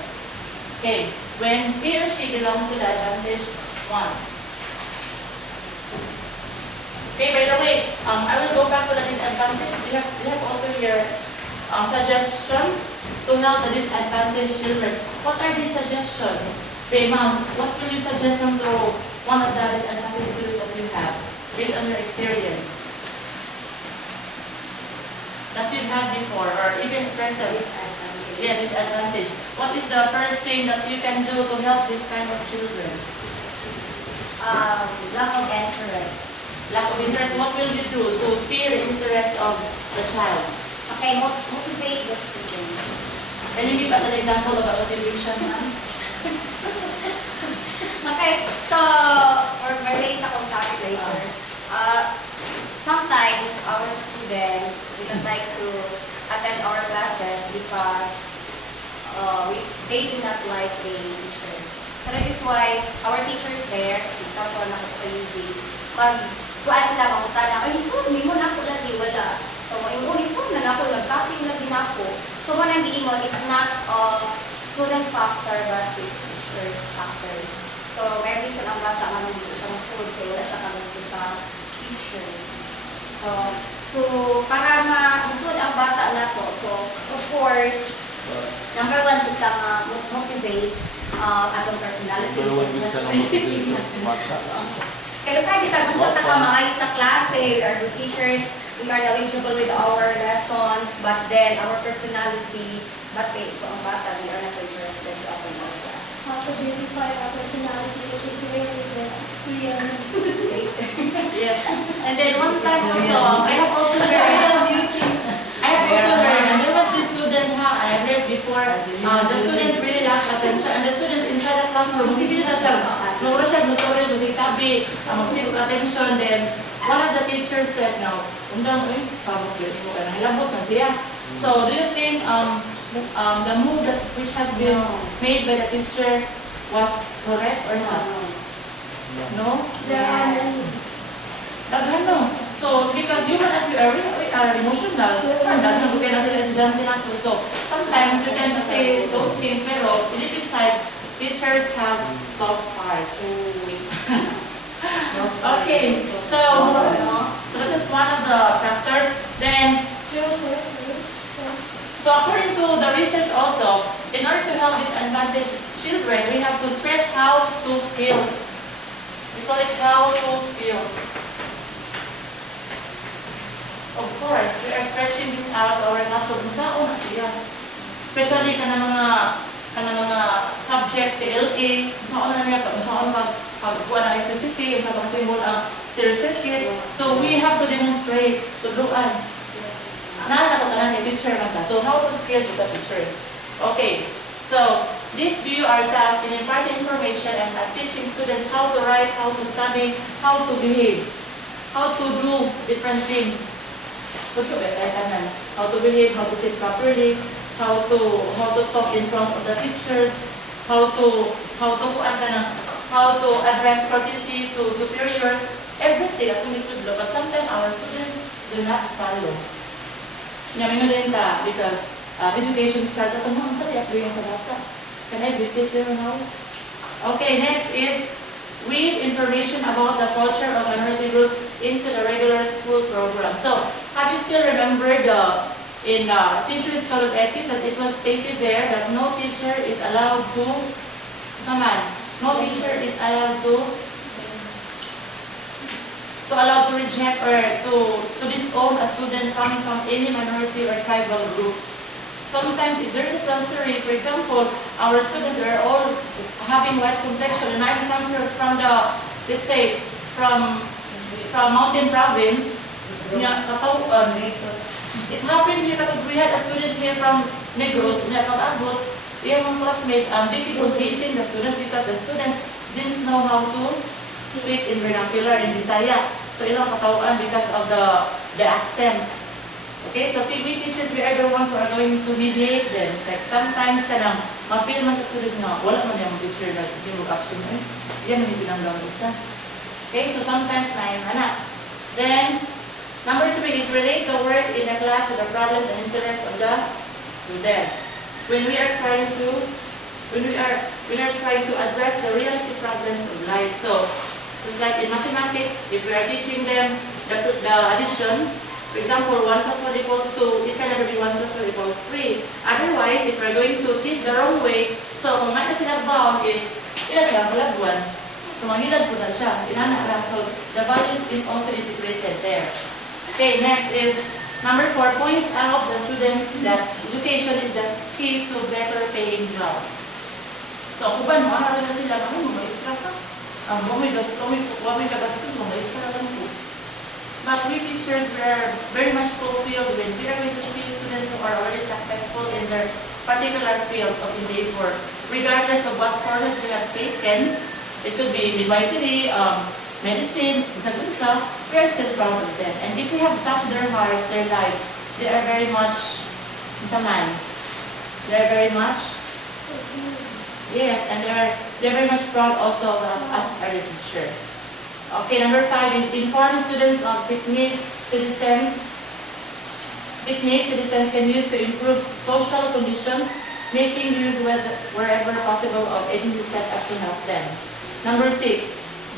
Okay, when he or she belongs to the advantage ones. Okay, by the way, I will go back to the disadvantage. We have also here suggestions to help the disadvantaged children. What are these suggestions? Okay, ma'am, what will you suggest them to one of the disadvantaged children that you have, based on your experience? That you've had before, or even present? Yeah, disadvantage. What is the first thing that you can do to help this kind of children? Lack of interest. Lack of interest. What will you do to steer the interest of the child? Okay, motivate the student. Can you give us an example of a motivation, ma'am? Okay, so for relate sa topic later, sometimes our students we don't like to attend our classes because they do not like a teacher. So that is why our teachers there, example na sa UV, kuhaan sila mangutan na, ay, so, may mo na ako lagi, wala. So, yung so, na ako, nag-copying na din ako. So, what I'm being is not student factor, but it's teacher's factor. So, maybe sa lang bata, manong dito siya mag-food, kaya wala siya kagusto sa teacher. So, para ma-usod ang bata na to, so, of course, number 1, kita motivate atong personality. Kaya sa kita kung sa takamay sa klase, our teachers, we are knowledgeable with our lessons, but then our personality, but so ang bata, we are not interested to open our class. How to beautify our personality is really the real. Yes. And then one time also, I have also learned, there was this student, I read before, the student really lacks attention, and the students inside the classroom, sige na siya, nung siya, notorious, musikabi, magsibog attention, then one of the teachers said, no, undang, pabok yun, mo ka nang hilabot na siya. So, do you think the move which has been made by the teacher was correct or not? No? There are many. Daghano. So, because human as we are emotional, daghano kaya natin estudyante nato. So, sometimes we tend to say those things, pero deep inside, teachers have soft hearts. Okay, so that is one of the factors. Then, so according to the research also, in order to help disadvantaged children, we have to stress how to skills. We call it how to skills. Of course, we are stretching this out our classroom. Saan na siya? Especially kana mga subjects, TLA, saan na niya, saan pagkuha ng electricity, sa pag-symbol ang series circuit. So we have to demonstrate, tudluan. Nalala ni teacher man ta. So how to scale to the teachers? Okay, so this view our task in imparting information and as teaching students how to write, how to study, how to behave, how to do different things. how to behave, how to sit properly, how to talk in front of the teachers, how to address courtesy to superiors, everything that we need to do. But sometimes our students do not follow. Because education starts at home. Can I visit your house? Okay, next is weave information about the culture of minority group into the regular school program. So, have you still remembered in Teacher's Code of Ethics that it was stated there that no teacher is allowed to, no teacher is allowed to reject or to disown a student coming from any minority or tribal group. Sometimes if there is a transfer, for example, our students are all having white complexion and I'm transferred from the, let's say, from mountain province, it happened here that we had a student here from Negros, we have mga classmates, difficulties the students because the students didn't know how to speak in vernacular in Bisaya. So ilang katawaan because of the accent. Okay, so we teachers, we are the ones who are going to mediate them. Like sometimes ma-feel man sa students na wala man yung teacher na hindi mag-action mo. Yan yung pinanggang gusto. Okay, so sometimes na yung anak. Then, number 3 is relate the work in the class to the problems and interests of the students. When we are trying to address the reality problems of life. So, just like in mathematics, if we are teaching them the addition, for example, 1 plus 1 equals 2, it can never be 1 plus 2 equals 3. Otherwise, if we're going to teach the wrong way, so kung nga sila bound is, ila siya malagwan. So, mangilad po na siya. Inana. So, the values is also integrated there. Okay, next is number 4, points out the students that education is the key to better paying jobs. So, kuban mo, ano na sila, mag-maestra ka. Huwag ka gasto, mag-maestra lang po. But we teachers were very much fulfilled when we are going to see students who are already successful in their particular field of endeavor. Regardless of what courses they have taken, it could be midwifery, medicine, isa-isa, we are still proud of them. And if we have touched their hearts, their lives, they are very much, they are very much, yes, and they're very much proud also of us as our teacher. Okay, number 5 is inform students of techniques citizens can use to improve social conditions, making use wherever possible of any setup to help them. Number 6,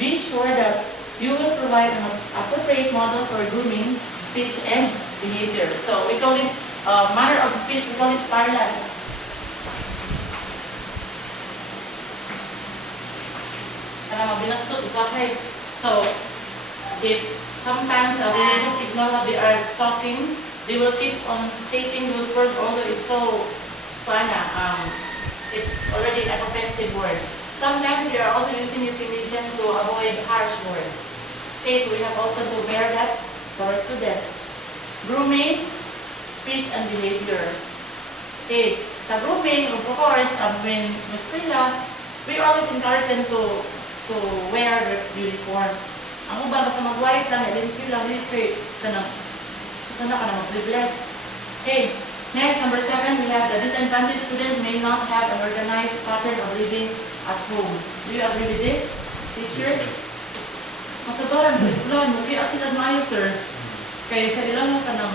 be sure that you will provide an appropriate model for grooming, speech, and behavior. So we call this manner of speech, we call this parlance. So, if sometimes we just ignore what they are talking, they will keep on stating those words, although it's so, it's already an offensive word. Sometimes we are also using euphemism to avoid harsh words. Okay, so we have also to bear that for our students. Grooming, speech, and behavior. Okay, sa grooming, of course, when Miss we always encourage them to wear their uniform. Ang uba basta mag-white lang, identity lang, sana ka na mag-bless. Okay, next, number 7, we have the disadvantaged student may not have an organized pattern of living at home. Do you agree with this, teachers? Masabaran sa eskwelahan, kaya sila maayo, sir. Kaya sa ilang ka nang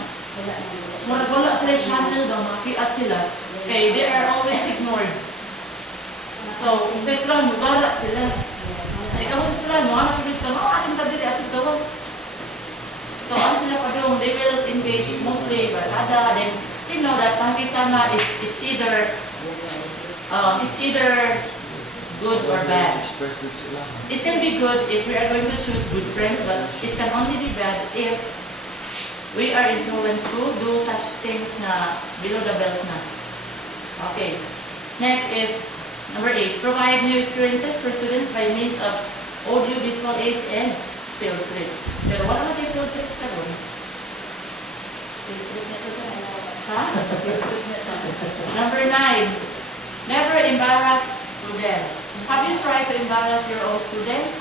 wala sila channel ba, makiat sila. Kaya they are always ignored. So, sa eskwelahan, wala sila. Ikaw sa eskwelahan, ano ka ka, ating ka dili at gawas. So, ano sila pa doon, they will engage mostly barada. Then, you know that pakisama, it's either good or bad. It can be good if we are going to choose good friends, but it can only be bad if we are influenced to do such things na below the belt na. Okay. Next is number 8. Provide new experiences for students by means of audio, visual aids, and field trips. Pero wala naman yung field trips ka doon. Field trip na ito sa ha? Number 9. Never embarrass students. Have you tried to embarrass your own students?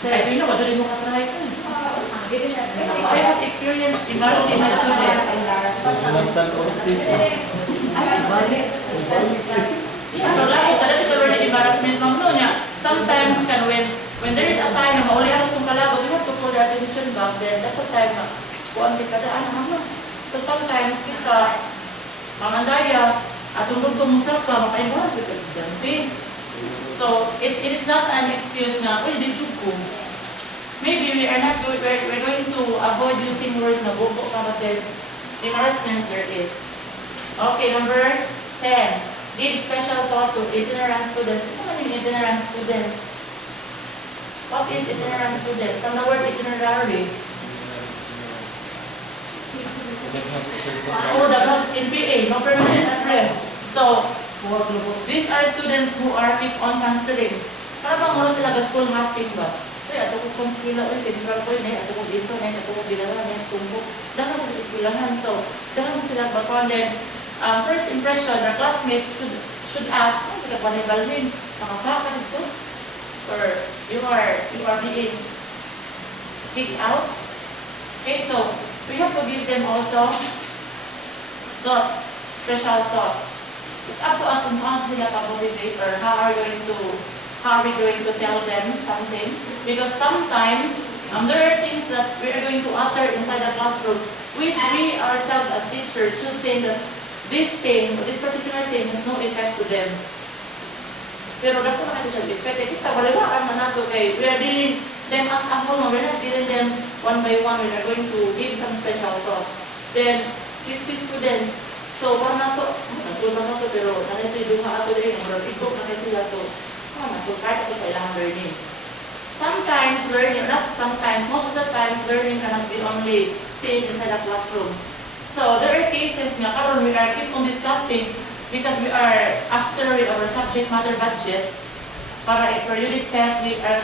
I don't know, what do you try ko? I have experience embarrassing my students. Yeah, so like, that is already embarrassment ma'am no niya. Sometimes when there is a time na mauli ako itong kalabot, you have to call their attention back then. That's a time na kuwan kita daan mama. So sometimes kita, mamandaya, at tungkol kumusap ka, maka-embarrass with estudyante. So it is not an excuse na, uy, di ko. Maybe we are not good, we're going to avoid using words na bobo ka, but then embarrassment there is. Okay, number 10. Give special thought to itinerant students. What's the meaning itinerant students? What is itinerant students? From the word itinerary. In PA, no permanent address. So, these are students who are keep on considering. Para bang mo sila school hopping ba? Kaya ato ko sa eskwela, central ko yun, ato ko dito, ato ko bilaran, ato ko dahil sa eskwelahan. So, dahil sila ba? Then, first impression, our classmates should ask, oh, sila pa naibalhin, nakasaka dito? Or you are being kicked out? Okay, so we have to give them also thought, special thought. It's up to us kung saan sila pa-motivate or how are we going to tell them something. Because sometimes there are things that we are going to utter inside the classroom which we ourselves as teachers should think that this thing, this particular thing has no effect to them. Pero dako na ito siya effect. Kita, wala na nato kay we are dealing them as a whole. We're not dealing them one by one. We are going to give some special thought. Then, 50 students. So, para nato, nasulong na nato, pero nanito yung duha ato rin. Murag ikot na kayo sila. So, kahit ito sa ilang learning. Sometimes learning, not sometimes, most of the times learning cannot be only seen inside a classroom. So there are cases na karon we are keep on discussing because we are after with our subject matter budget para a periodic test we are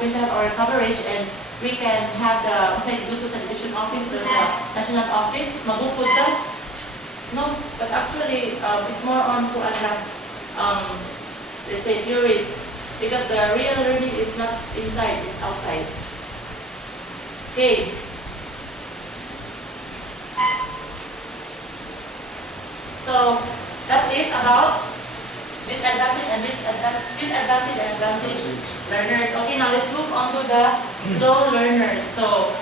going to have our coverage and we can have the say gusto sa division office or sa national office magupod ka. No, but actually it's more on to let's say theories because the real learning is not inside, it's outside. Okay. So that is about disadvantage and advantage learners. Okay, now let's move on to the slow learners. So,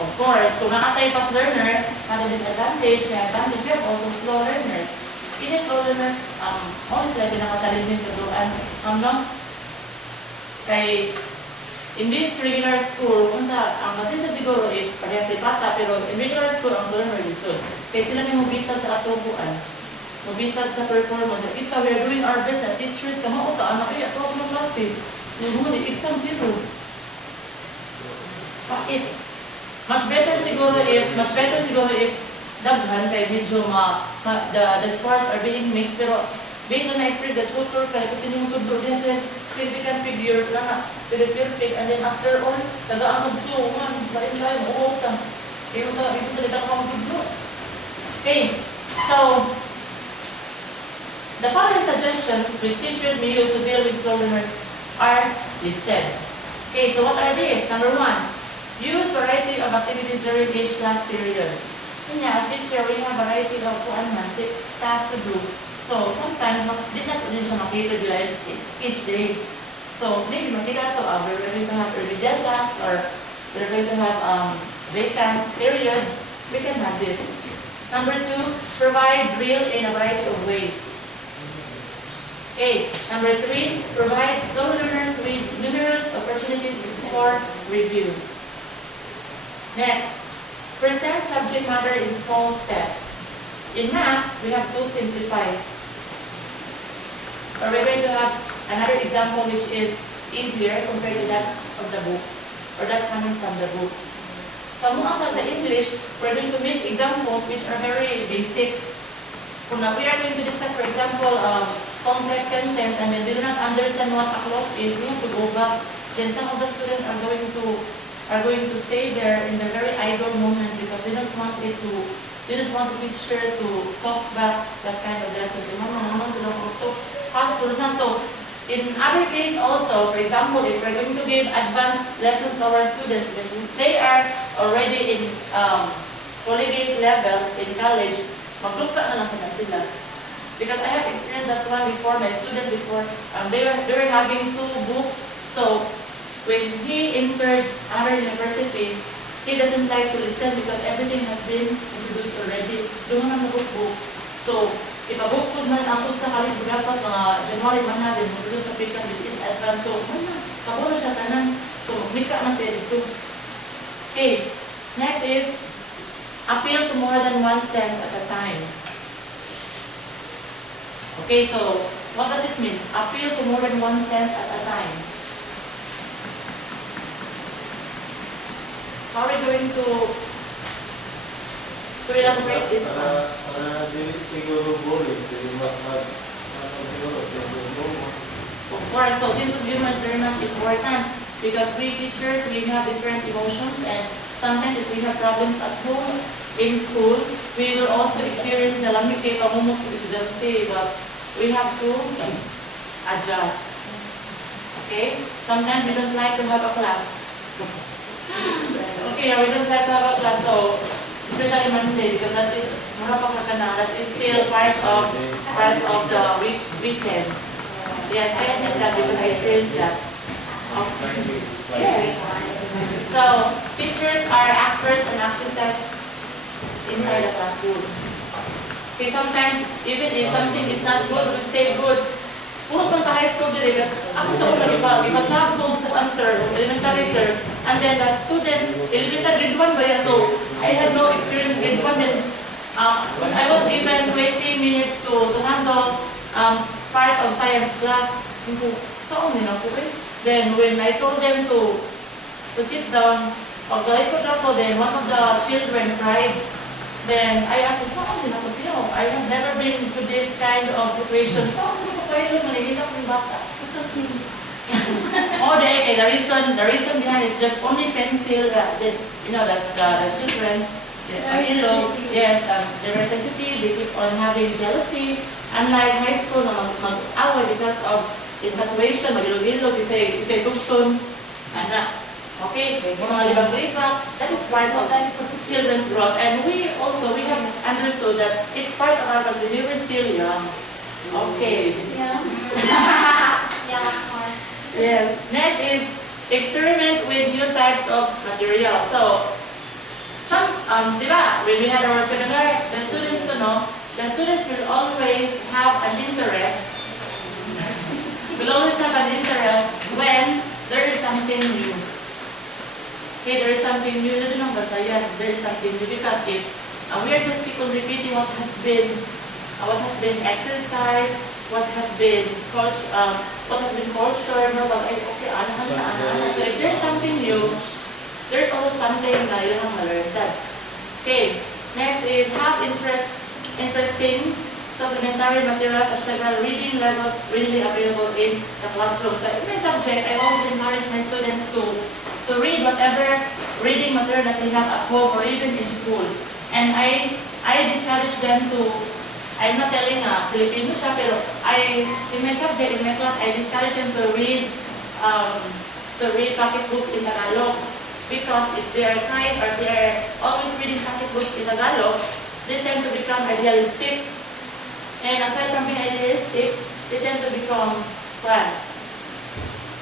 of course, kung nakatay fast learner, not disadvantage, may advantage, we have also slow learners. In slow learners, honestly, pinaka-challenging turuan. No? Kay, in this regular school, ang masisa siguro parehas kay bata, pero in regular school, ang learner is soon. Kaya sila may mabitag sa atubuan, mabitag sa performance. Kita, we are doing our best na teachers, kamauta, anak ay ato ako ng klase. Yung mga exam zero. Bakit? Much better siguro if daghan kay medyo the scores are being mixed, pero based on my experience, the tutor kay kasi yung good progress significant figures lang na, pero perfect, and then after all, tagaan mag-2, lain tayo, uutang. Ito talaga ka mag-2. Okay, so, the following suggestions which teachers may use to deal with slow learners are listed. Okay, so what are these? Number 1, use variety of activities during each class period. As teacher, we have variety of tasks to do. So, sometimes, di na din siya makita each day. So, maybe makita ito, we're going to have remedial class or we're going to have vacant period. We can have this. Number 2, provide drill in a variety of ways. Okay. Number 3, provide slow learners with numerous opportunities for review. Next, present subject matter in small steps. In math, we have to simplify. Or we're going to have another example which is easier compared to that of the book, or that coming from the book. So, sa English, we're going to make examples which are very basic. Kung we are going to discuss, for example, complex sentence, and then they do not understand what a clause is, we have to go back. Then some of the students are going to stay there in the very idle moment because they don't want the teacher to talk back that kind of lesson. So in other case also, for example, if we're going to give advanced lessons to our students, when they are already in collegiate level in college, magluka na lang sila. Because I have experienced that one before, my student before, they were having 2 books. So when he entered our university, he doesn't like to listen because everything has been introduced already. Doon na books. So ipabukod man ako sa kalit dapat mga January man natin, mag-produce sa pikan which is advanced. So, kapuro siya tanan. So, mika na siya dito. Okay, next is appeal to more than one sense at a time. Okay, so what does it mean? Appeal to more than one sense at a time. How are we going to elaborate this one? Siguro boring, so you must have siguro simple humor. Of course, so sense of humor is very much important because we teachers, we have different emotions, and sometimes if we have problems at home, in school, we will also experience the lamig kay pamumok estudyante, but we have to adjust. Okay? Sometimes we don't like to have a class. Okay, we don't like to have a class, so especially Monday, because that is that is still part of the weekends. Yes, I admit that because I experienced that. Yes. So teachers are actors and actresses inside the classroom. Okay, sometimes even if something is not good, we say good. Pulos man ka high school diri, ako sa una gibasa ko po answer, elementary sir, and then the students, elementary grade 1 ba yan? So I had no experience grade 1 then I was given 20 minutes to handle part of science class. So then when I told them to sit down, pagdalikod ako, then one of the children cried. Then I asked him, saan din ako siya? I have never been to this kind of situation. Saan din ako kayo? Manigil ako yung bata. Oh, the reason behind is just only pencil that, you know, that's the children, yes, they were sensitive, they keep on having jealousy. Unlike high school, mag-away because of infatuation, mag-ilog-ilog, isay tukton, anak. Okay, mga libag-libag, that is part of children's growth. And we have understood that it's part of our culture. We were still young. Okay. Yeah. Yeah, of course. Yes. Next is experiment with new types of material. So, di ba, when we had our seminar, the students will always have an interest. When there is something new. Okay, there is something new. There is something new because if we are just keep on repeating what has been exercised, what has been culture, so if there's something new, there's always something that you have to learn. Okay, next is have interesting supplementary materials or several reading levels readily available in the classroom. So in my subject, I always encourage my students to read whatever reading material that they have at home or even in school. And I discourage them to, I'm not telling Filipino siya, pero in my subject, in my class, I discourage them to read pocket books in Tagalog. Because if they are trying or they are always reading pocket books in Tagalog, they tend to become idealistic. And aside from being idealistic, they tend to become fun.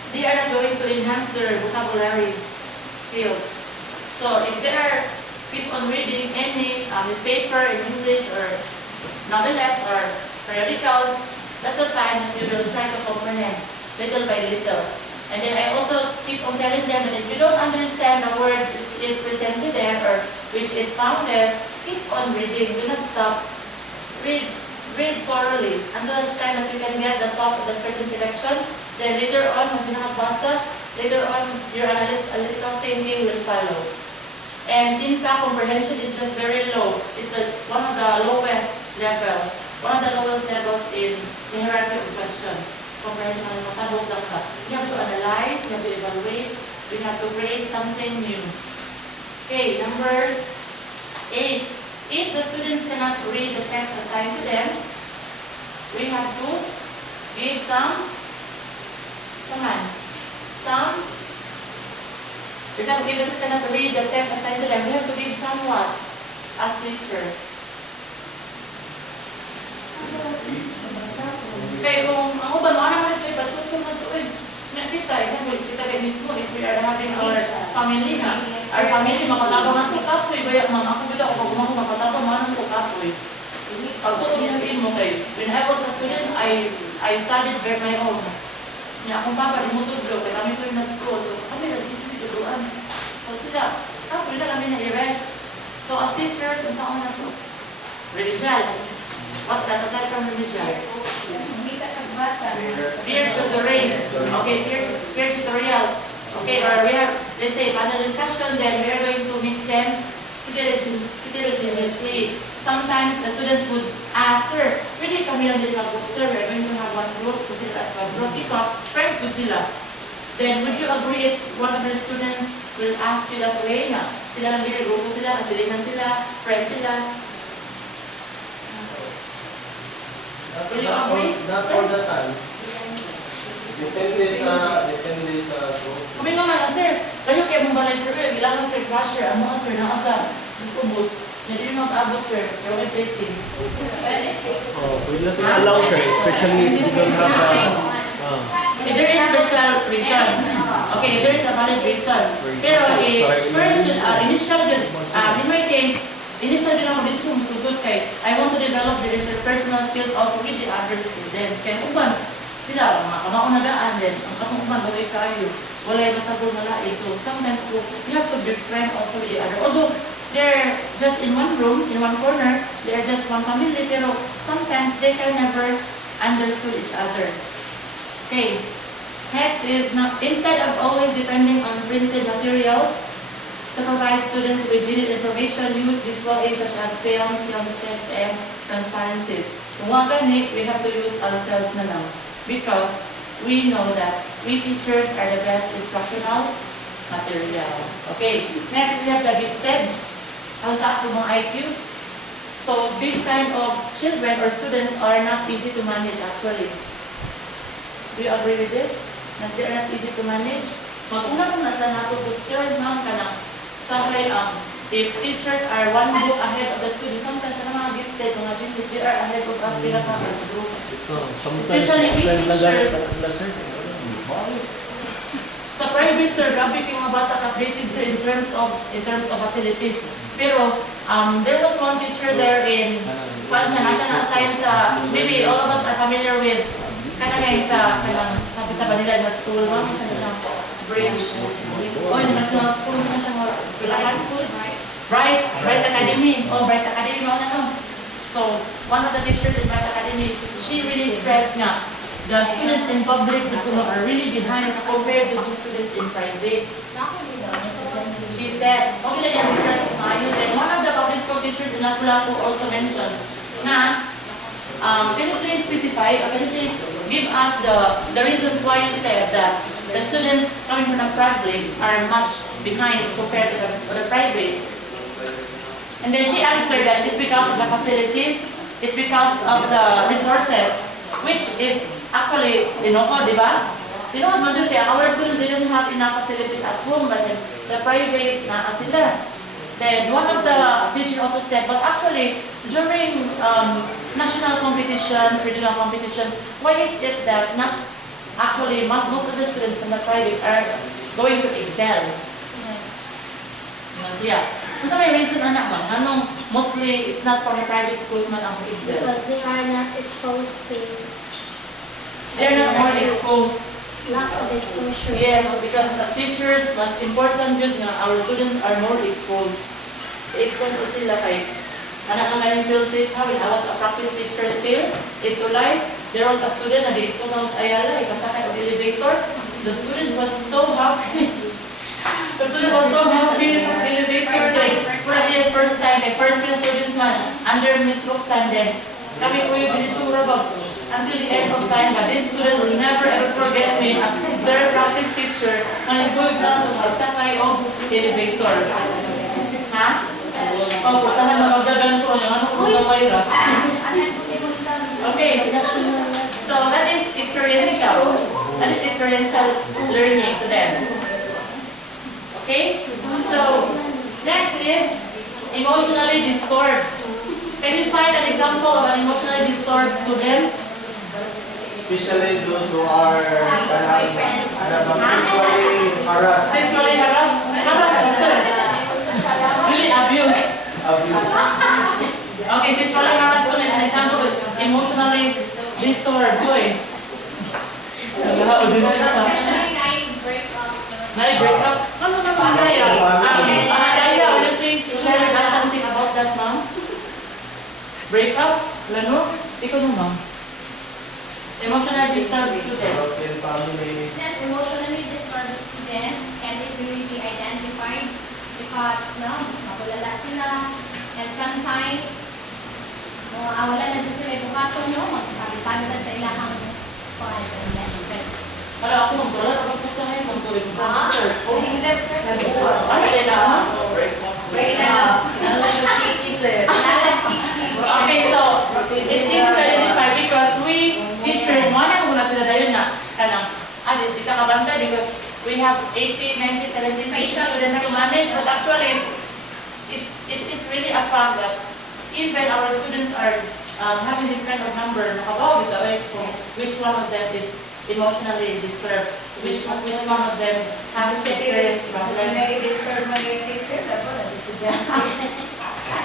They are not going to enhance their vocabulary skills. So if they are keep on reading any newspaper in English or novelette or periodicals, that's the time that you will try to comprehend little by little. And then I also keep on telling them that if you don't understand the word which is presented there or which is found there, keep on reading. Do not stop. Read thoroughly until the time that you can get the top of the certain selection. Then later on, when you nakabasa, later on, your analytical thinking will follow. And in fact, comprehension is just very low. It's one of the lowest levels. One of the lowest levels in the hierarchy of questions. Comprehension, you have to analyze, you have to evaluate, you have to create something new. Okay, number 8. If the students cannot read the text assigned to them, we have to give some Come on. Some, for example, if the cannot read the text assigned to them, we have to give somewhat as teacher. Kaya kung ang uban, ano naman ito, ipatsuot ko na ito eh. Kita, example, kita kayo mismo, if we are having our family na, our family, makatabang ito kapoy, kaya mga ako bito, kung mga makatabang, mga ito kapoy. Pag tutunin mo kayo, when I was a student, I studied very my own. Niya akong papa, imutod ko, kaya kami po yung nag-school, kami nag-teach yung tuduan. So sila, kapoy na kami na-erase. So as teachers, ang saan na ito? Religion. What that aside from religion? Peer tutoring. Okay, peer tutorial. Okay, or we have, let's say, panel discussion, then we are going to mix them heterogeneously. Sometimes the students would ask, sir, really kami lang din mag-group, sir, we are going to have one group, consider as one group, because friends would sila. Then would you agree if one of your students will ask you that way na sila lang din grupo sila, kasilingan sila, friends sila? Will you agree? Not all the time. Depende sa group. Kami naman, sir, kayo kaya mong balay, sir, bilang sir, crusher, ang mga sir, nakasa, kubos, hindi rin mag-abot, sir, pero may plating. Pwede na sila allow, sir, especially if you don't have If there is special reason, okay, if there is a valid reason, pero first, initial, in my case, initial din ako dito kung sugod kay I want to develop the interpersonal skills also with the other students. Kaya uban, sila, mga kamaon na daan din, ang katong uban, bagay kayo, wala yung masabol na lai. So sometimes you have to be friend also with the other. Although they're just in one room, in one corner, they're just one family, pero sometimes they can never understood each other. Okay, next is, instead of always depending on printed materials, to provide students with needed information, use visual aids such as films, film steps, and transparencies. Kung wag ganit, we have to use ourselves na lang because we know that we teachers are the best instructional material. Okay, next we have the gifted. Ang taas ng mga IQ. So this kind of children or students are not easy to manage actually. Do you agree with this? That they are not easy to manage? Mag-una kung natanatod, sir, ma'am ka na. Sabi, if teachers are one book ahead of the students, sometimes sa mga gifted, mga genius, they are ahead of us pinaka-group. Especially we teachers. Sa private, sir, grabe yung mga bata updated, sir, in terms of facilities. Pero, there was one teacher there in National Science, maybe all of us are familiar with, kanagay sa Manila na school, ma'am, isa na siyang bridge. In the national school, na siyang school, Bright Academy. Bright Academy mo na no. So, one of the teachers in Bright Academy, she really stressed nga, the students in public are really behind compared to the students in private. She said, okay na yung stress tayo. Then one of the public school teachers in Lapu-Lapu also mentioned na, can you please specify, or can you please give us the reasons why you said that the students coming from the public are much behind compared to the private? And then she answered that it's because of the facilities, it's because of the resources, which is actually, di ba? Majority, our students didn't have enough facilities at home, but the private na sila. Then one of the teachers also said, but actually, during national competitions, regional competitions, why is it that not actually most of the students from the private are going to excel? Yeah. Ano may reason anak man? Anong mostly it's not from the private schools man ang excel? Because they are not exposed to. They're not more exposed. Lack of exposure. Yes, because as teachers, mas important yun nga our students are more exposed. I-expose ko sila kay anak naman yung field trip ha, when I was a practice teacher still, ito life, there was a student na di-expose na sa Ayala, ikasakay ng elevator. The student was so happy. The student was so happy sa elevator. For the first time, like first year students man, under Miss Roxanne then, kami ko yung binitura ba? Until the end of time, but this student will never ever forget me as their practice teacher when I go down to the sakay of elevator. Ha? Putahan na magdagan ko, yung ano kung gamay na. Okay. So that is experiential. That is experiential learning to them. Okay? So next is emotionally disturbed. Can you cite an example of an emotionally disturbed student? Especially those who are sexually harassed. Sexually harassed? Really abused. Okay, sexually harassed student is an example of emotionally disturbed. Boy. Break up. No, Anaya. Anaya, will you please share with us something about that, ma'am? Break up? Lano? Ikaw no, ma'am. Emotionally disturbed student. Broken family. Yes, emotionally disturbed students can easily be identified because mawalala sila and sometimes wala na dyan sila bukato, magpapagpagpag sa ilahang friends. Para ako magdala, ako po sa ngayon, magdala ko sa Ano yun lang? Break up. Okay, so it's easy to identify because we teachers, mana ko na sila dayon na kanang di ka kabantay because we have 80, 90, 70 students to manage, but actually it is really a fact that even our students are having this kind of number, nakabawag ito which one of them is emotionally disturbed, which one of them has experienced problem.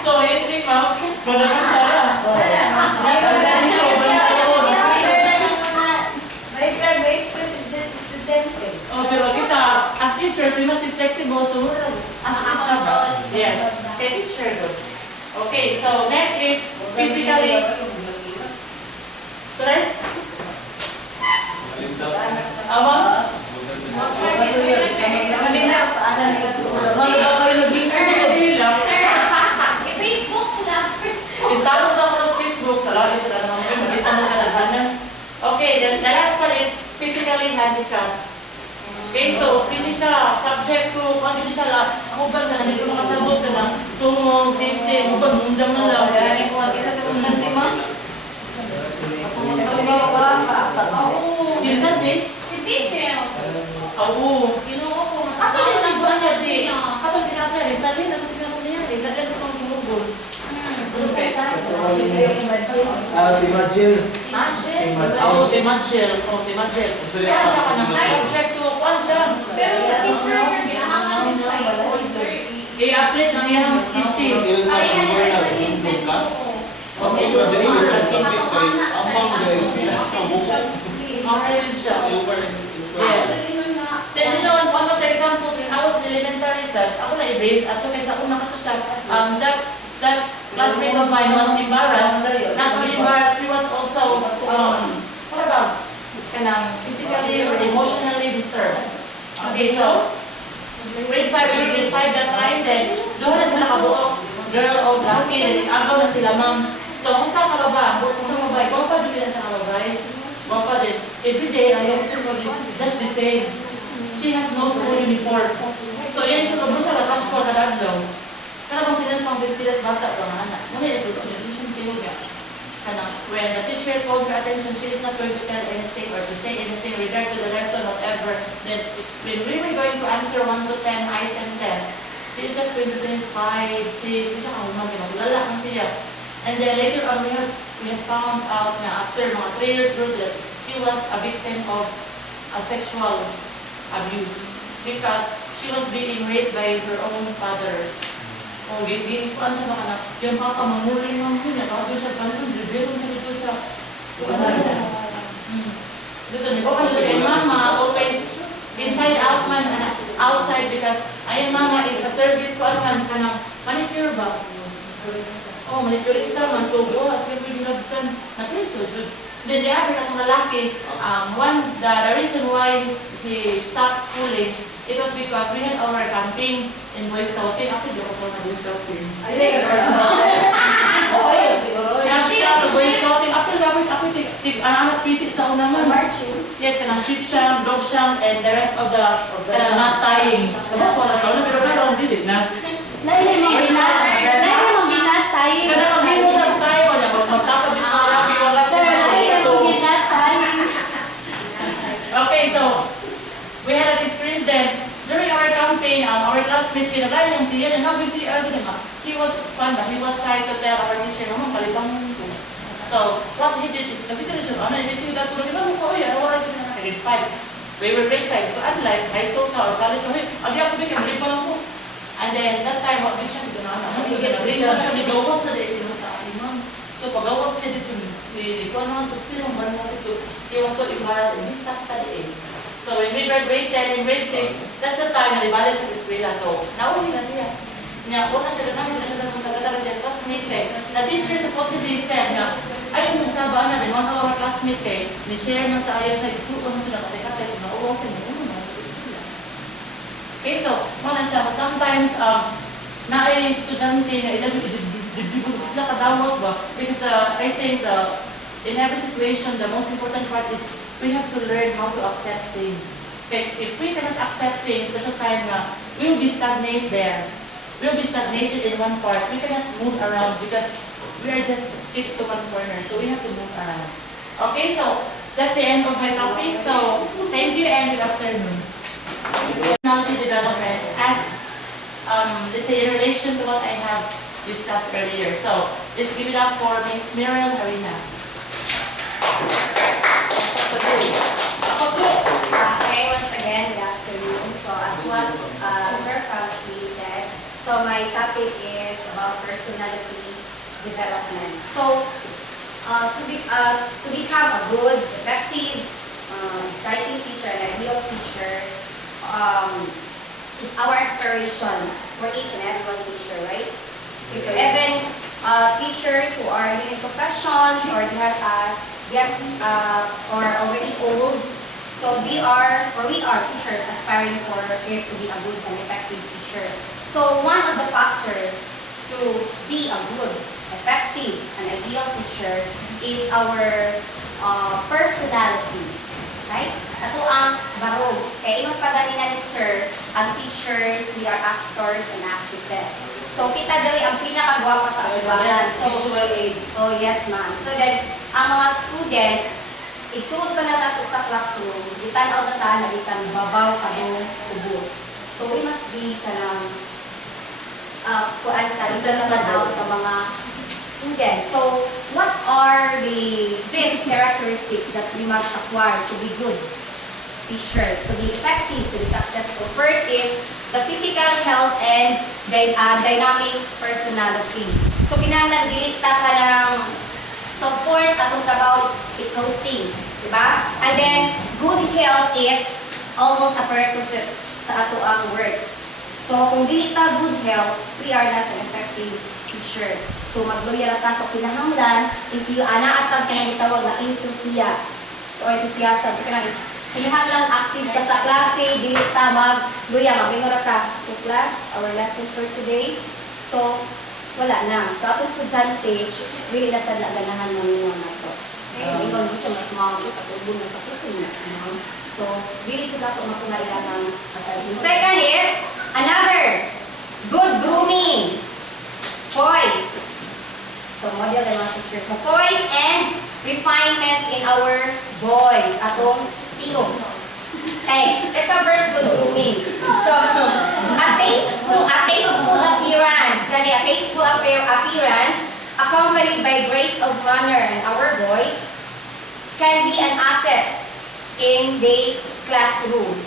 So, hindi ma'am, madaman tara. Oh, pero kita, as teachers, we must be flexible, so we're yes, okay, teacher good. Okay, so next is physically. Sorry? Awang? Facebook na. Status ako sa Facebook, talagi sila naman kayo, malita na sa naghanan. Okay, the last one is physically handicapped. Okay, so hindi siya subject to, hindi siya ako ba na hindi ko makasabot ka na sumong, basic, ako ba mundang na lang. Kinsa si? Si Details. Oo. Ginoo ko. Ato yung siguro niya si, ato sinabi niya, Rizalin, nasa tingnan ko niya, Rizalin ko itong sumugol. Timagil. Timagil. Kaya siya ka ng subject to, kwan siya. Pero sa teachers, pinahanglan din siya yung I-update ng iyang history. Parehas rin sa invent ko. Mahalin siya. Yes. Then you know, one of the examples when I was in elementary, sir, ako na i-brace, at kung sa una ka to siya, that classmate of mine was embarrassed. Not only embarrassed, he was also, what about, physically or emotionally disturbed. Okay, so, grade 5, grade 5 that time, then, doon na sila kabuok, girl o lalaki, then agaw na sila, ma'am. So, kung saan kababa, kung saan mabay, kung pa dito na siya kababay, kung pa din, every day, I have just the same. She has no school uniform. So, yan sa doon siya, lakas ko na dadlaw. Karabang sila pang vestidas bata pa nga anak. Muna yung sulo, hindi siya tingog niya. When the teacher called her attention, she is not going to tell anything or to say anything regard to the lesson, whatever. Then, when we were going to answer 1 to 10 item test, she is just going to finish 5, 6, siya kang umagi, maglala ang siya. And then later on, we have found out na after mga 3 years old that she was a victim of a sexual abuse because she was being raped by her own father. O, gini ko siya baka na, yung papa mamuling ng yun, bago siya panon, bibirong siya dito sa dito, nagpapan siya kay mama, always inside out man, outside because ayun mama is a service ko man ka ng manicure ba? Oh, manicurista man, so bukas, yung pinagkan na preso, Jude. Then the other akong lalaki, the reason why he stopped schooling, it was because we had our camping in Boy Scouting. Ako di ako sa Boy Scouting. Nag-start Boy Scouting. After that, ako anak pisit sa una man. Yes, kanang sheep siyang, dog siyang, and the rest of the not tying. Kaya ako na sa una, pero kaya akong dilit na. Lain mo ginatay. Kada mag-himo sa tayo, magtapos yung mga rapi, wala sa mga ito. then, during our campaign, our classmates kinagaling, tiyan, and how we see Erwin, he was shy to tell our teacher, palitang mo. So, what he did is, kasi siya, hindi siya tulad, I want to do grade 5. We were grade 5, so unlike high school ka or college, adi ako bigyan, mali pa lang ko. And then, that time, what we siya, lingkod siya, nigawas na dahil, so, pagawas niya dito, hindi ko to film, he was so ignorant, and he stopped studying. So, when we graduated in grade 6, that's the time na libalik siya sa eskwela. So, nauli na siya. Una siya doon, hindi na siya doon magkagadaga siya, classmates eh. The teacher supposedly said na, ay, kung saba na, one of our classmates eh, ni-share na sa ayaw sa isuon mo na kate-kate, so nauwaw siya na, okay, so, muna siya, sometimes, na ay estudyante na ilan, sila kadawag ba? Because I think in every situation, the most important part is we have to learn how to accept things. Okay, if we cannot accept things, that's the time na we will be stagnated there. We will be stagnated in one part. We cannot move around because we are just stick to one corner. So we have to move around. Okay, so that's the end of my topic. So thank you and good afternoon. Personality development as let's say in relation to what I have discussed earlier. So let's give it up for Miss Miriam Harina. Okay, once again, good afternoon. So as what Sir Frankie said, so my topic is about personality development. So to become a good, effective, exciting teacher, an ideal teacher, is our aspiration for each and every one teacher, right? Okay, so even teachers who are in professions or they have yes, or already old, so we are teachers aspiring for it to be a good and effective teacher. So one of the factors to be a good, effective, and ideal teacher is our personality, right? Ato ang barog. Kaya ingon pa ganina ni Sir, ang teachers, we are actors and actresses. So kita dali ang pinakagwapa sa adubanan. So, visual aid. Oh yes ma'am. So then, ang mga students, isuod pa na nato sa classroom, gitan-aw na taan, nagitan babaw, kadong, ubos. So we must be kanang kuan ka, isang sa mga students. So what are these characteristics that we must acquire to be good teacher, to be effective, to be successful? First is the physical health and dynamic personality. So kinahanglan dili ta ka ng, so of course atong trabaho is hosting, di ba? And then good health is almost a prerequisite sa ato ang work. So kung dili ta good health, we are not an effective teacher. So magloyal ta sa kinahanglan, if you ana atag kanang gitawag na enthusiast. So enthusiast, so kinahanglan active ka sa klase, dili ta magloyal, magingon ta to class, our lesson for today. So wala na. So ato estudyante, really na sad na ganahan mo ninyo na ito. Okay, ingon dito mas mao katulong na sa kutin mas mao. So dili jud ato makunailan ng attention. Second is another good grooming. Poise. So model ng mga teachers na poise and refinement in our voice. Atong tingog. Okay, let's have first good grooming. So, a tasteful appearance. Kani, a tasteful appearance accompanied by grace of manner and our voice can be an asset in the classroom.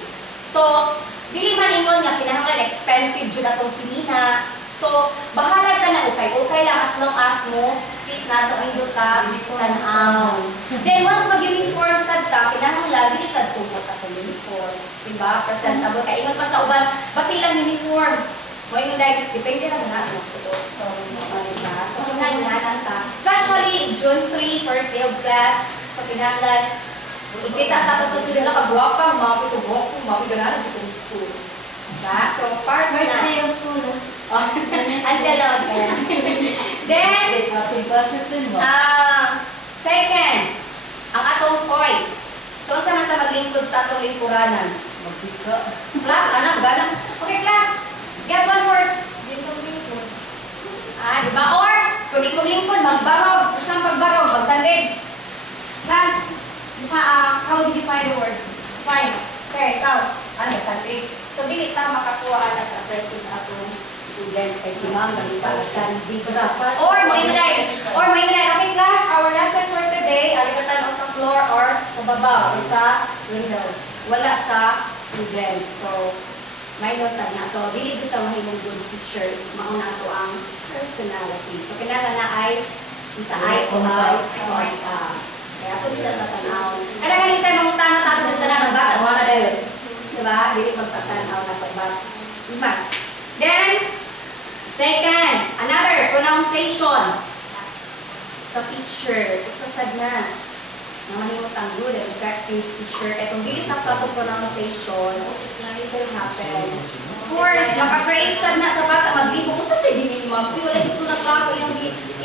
So, dili man ingon nga kinahanglan expensive jud atong silina. So, bahala ka na okay lang as long as mo fit na ito ang ka tanaw. Then, once mag-uniform sad ka, kinahanglan, dili sad tungkot atong uniform. Diba? Presentable ka. Ingon pa sa uban, ba't ilang uniform? Mo ingon dahil, depende na muna sa magsuot. So, kinahanglan ka. Especially, June 3, first day of class. So, kinahanglan, ikita sa ato sa susunod na kabuwak pa, mapit ko buwak ko, mapit ko na dito sa school. Diba? So, part na. First day of school. Ang dalawag ka. Then, second, ang atong voice. So, saan natin maglingkod sa atong lingkuranan? Magbika. Flat, anak, ganang. Okay, class, get one word. Lingkod. Diba? Or, kung di mo lingkod, magbarog. Saan pagbarog? Magsandig. Class, how do you define the word? Fine. Okay, ikaw. Ano, sandig? precious atong students kay si ma'am dali ka asan di ba or mo ingay okay class, our lesson for today aligatan o sa floor or sa baba o sa window wala sa students. So minus na so dili jud ta mahimong good teacher mao na ato ang personality. So kinahanglan na ay isa ay o ay kaya ako dito sa tanaw kada kani sa mga tanong tanan ng bata wala dayon diba dili magtatanaw na pagbat mas then second, another pronunciation sa teacher. Isa sad na mahimot ang good and effective teacher. Itong bilis na katong pronunciation, it will happen. Of course, maka-create sad na sa bata, mag-ibo. Kung saan tayo din yung mag-ibo, wala dito na klaro yung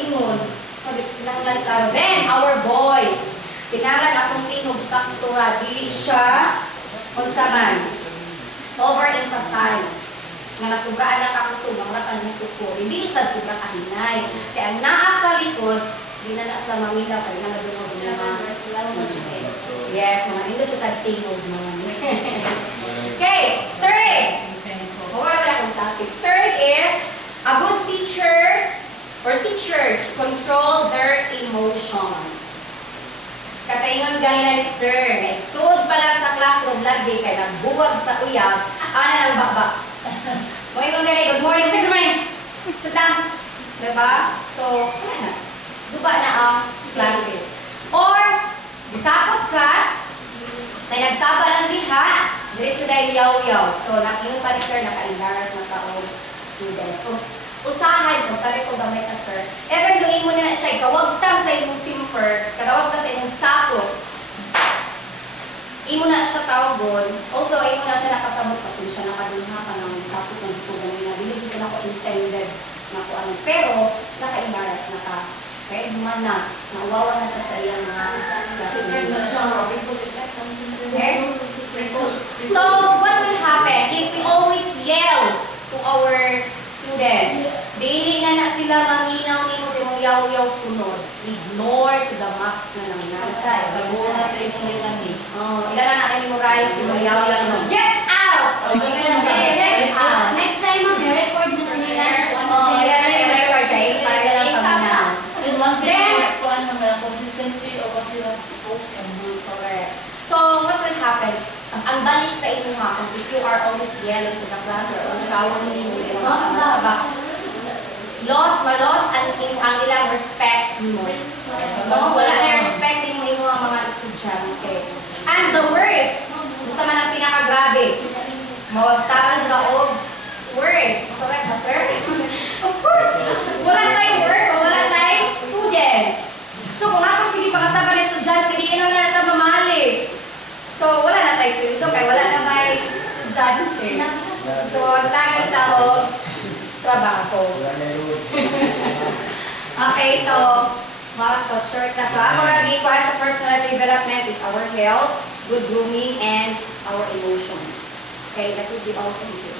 ingon. Sabi, kinahanglan klaro. Then, our voice. Kinahanglan akong tinog saktura. Dili siya, kung saman, overemphasize. Nga nasugaan na kakusog, ang lakan ng suko, hindi sa sobrang kahinay. Kaya naa sa likod, hindi na nasa mamila, kaya nga nagulog naman. Yes, mga hindi siya tag-tingog naman. Okay, third. Wala na akong topic. Third is, a good teacher or teachers control their emotions. Kataingon gani na ni Sir, nagsud pa lang sa classroom lagi, kaya nagbuwag sa uyab, ana ng bakbak. Moy kong gani, good morning. Say good morning. Sit down. Diba? So, wala na. Duba na ang klase. Or, bisapot ka, na nagsaba lang diha, diretso dahil yaw-yaw. So, nakiyon pa ni Sir, naka-embarrass na taong students. So, usahan ko, pare ko gamit na Sir. Ever doing mo na siya, kawagtang sa imong temper, kawagtang sa imong sapot, imo na siya tawagon, although imo na siya nakasabot kasi siya nakadunha ka ng sapot ng tutugan nila. Dili siya na ko intended na ko ano. Pero, naka-embarrass na ka. Okay, human na. Nauwawa na siya sa iyang mga classmates. Okay? So, what will happen if we always yell to our students? Dili na na sila manginaw nimo sa imong yaw-yaw sunod. Ignore to the max na lang na. Sa buong sa imong nilani. Ilan na i-memorize imong yaw-yaw no. Get out! Get out! Next time, record na nila. Yan na yung record kayo. Para lang pamina. And once we have one consistency of what you have spoken and do. Correct. So, what will happen? Ang balik sa inyo ha, if you are always yelling to the class or shouting mo, ma-loss ang ilang respect mo. No? Wala na respecting mo yung mga estudyante. And the worst, gusto man ang pinakagrabe, mawagtagal na og word. Correct na, sir? Of course, wala tayong word o wala tayong students. So, kung ako sige pakasama ng estudyante, hindi yun na sa mamali. So, wala na tayo sweldo kaya wala na may estudyante. So, ang tanging tao, trabaho. Okay, so, mga short ka sa ako lagi ko sa personal development is our health, good grooming, and our emotions. Okay, that would be all. Thank you.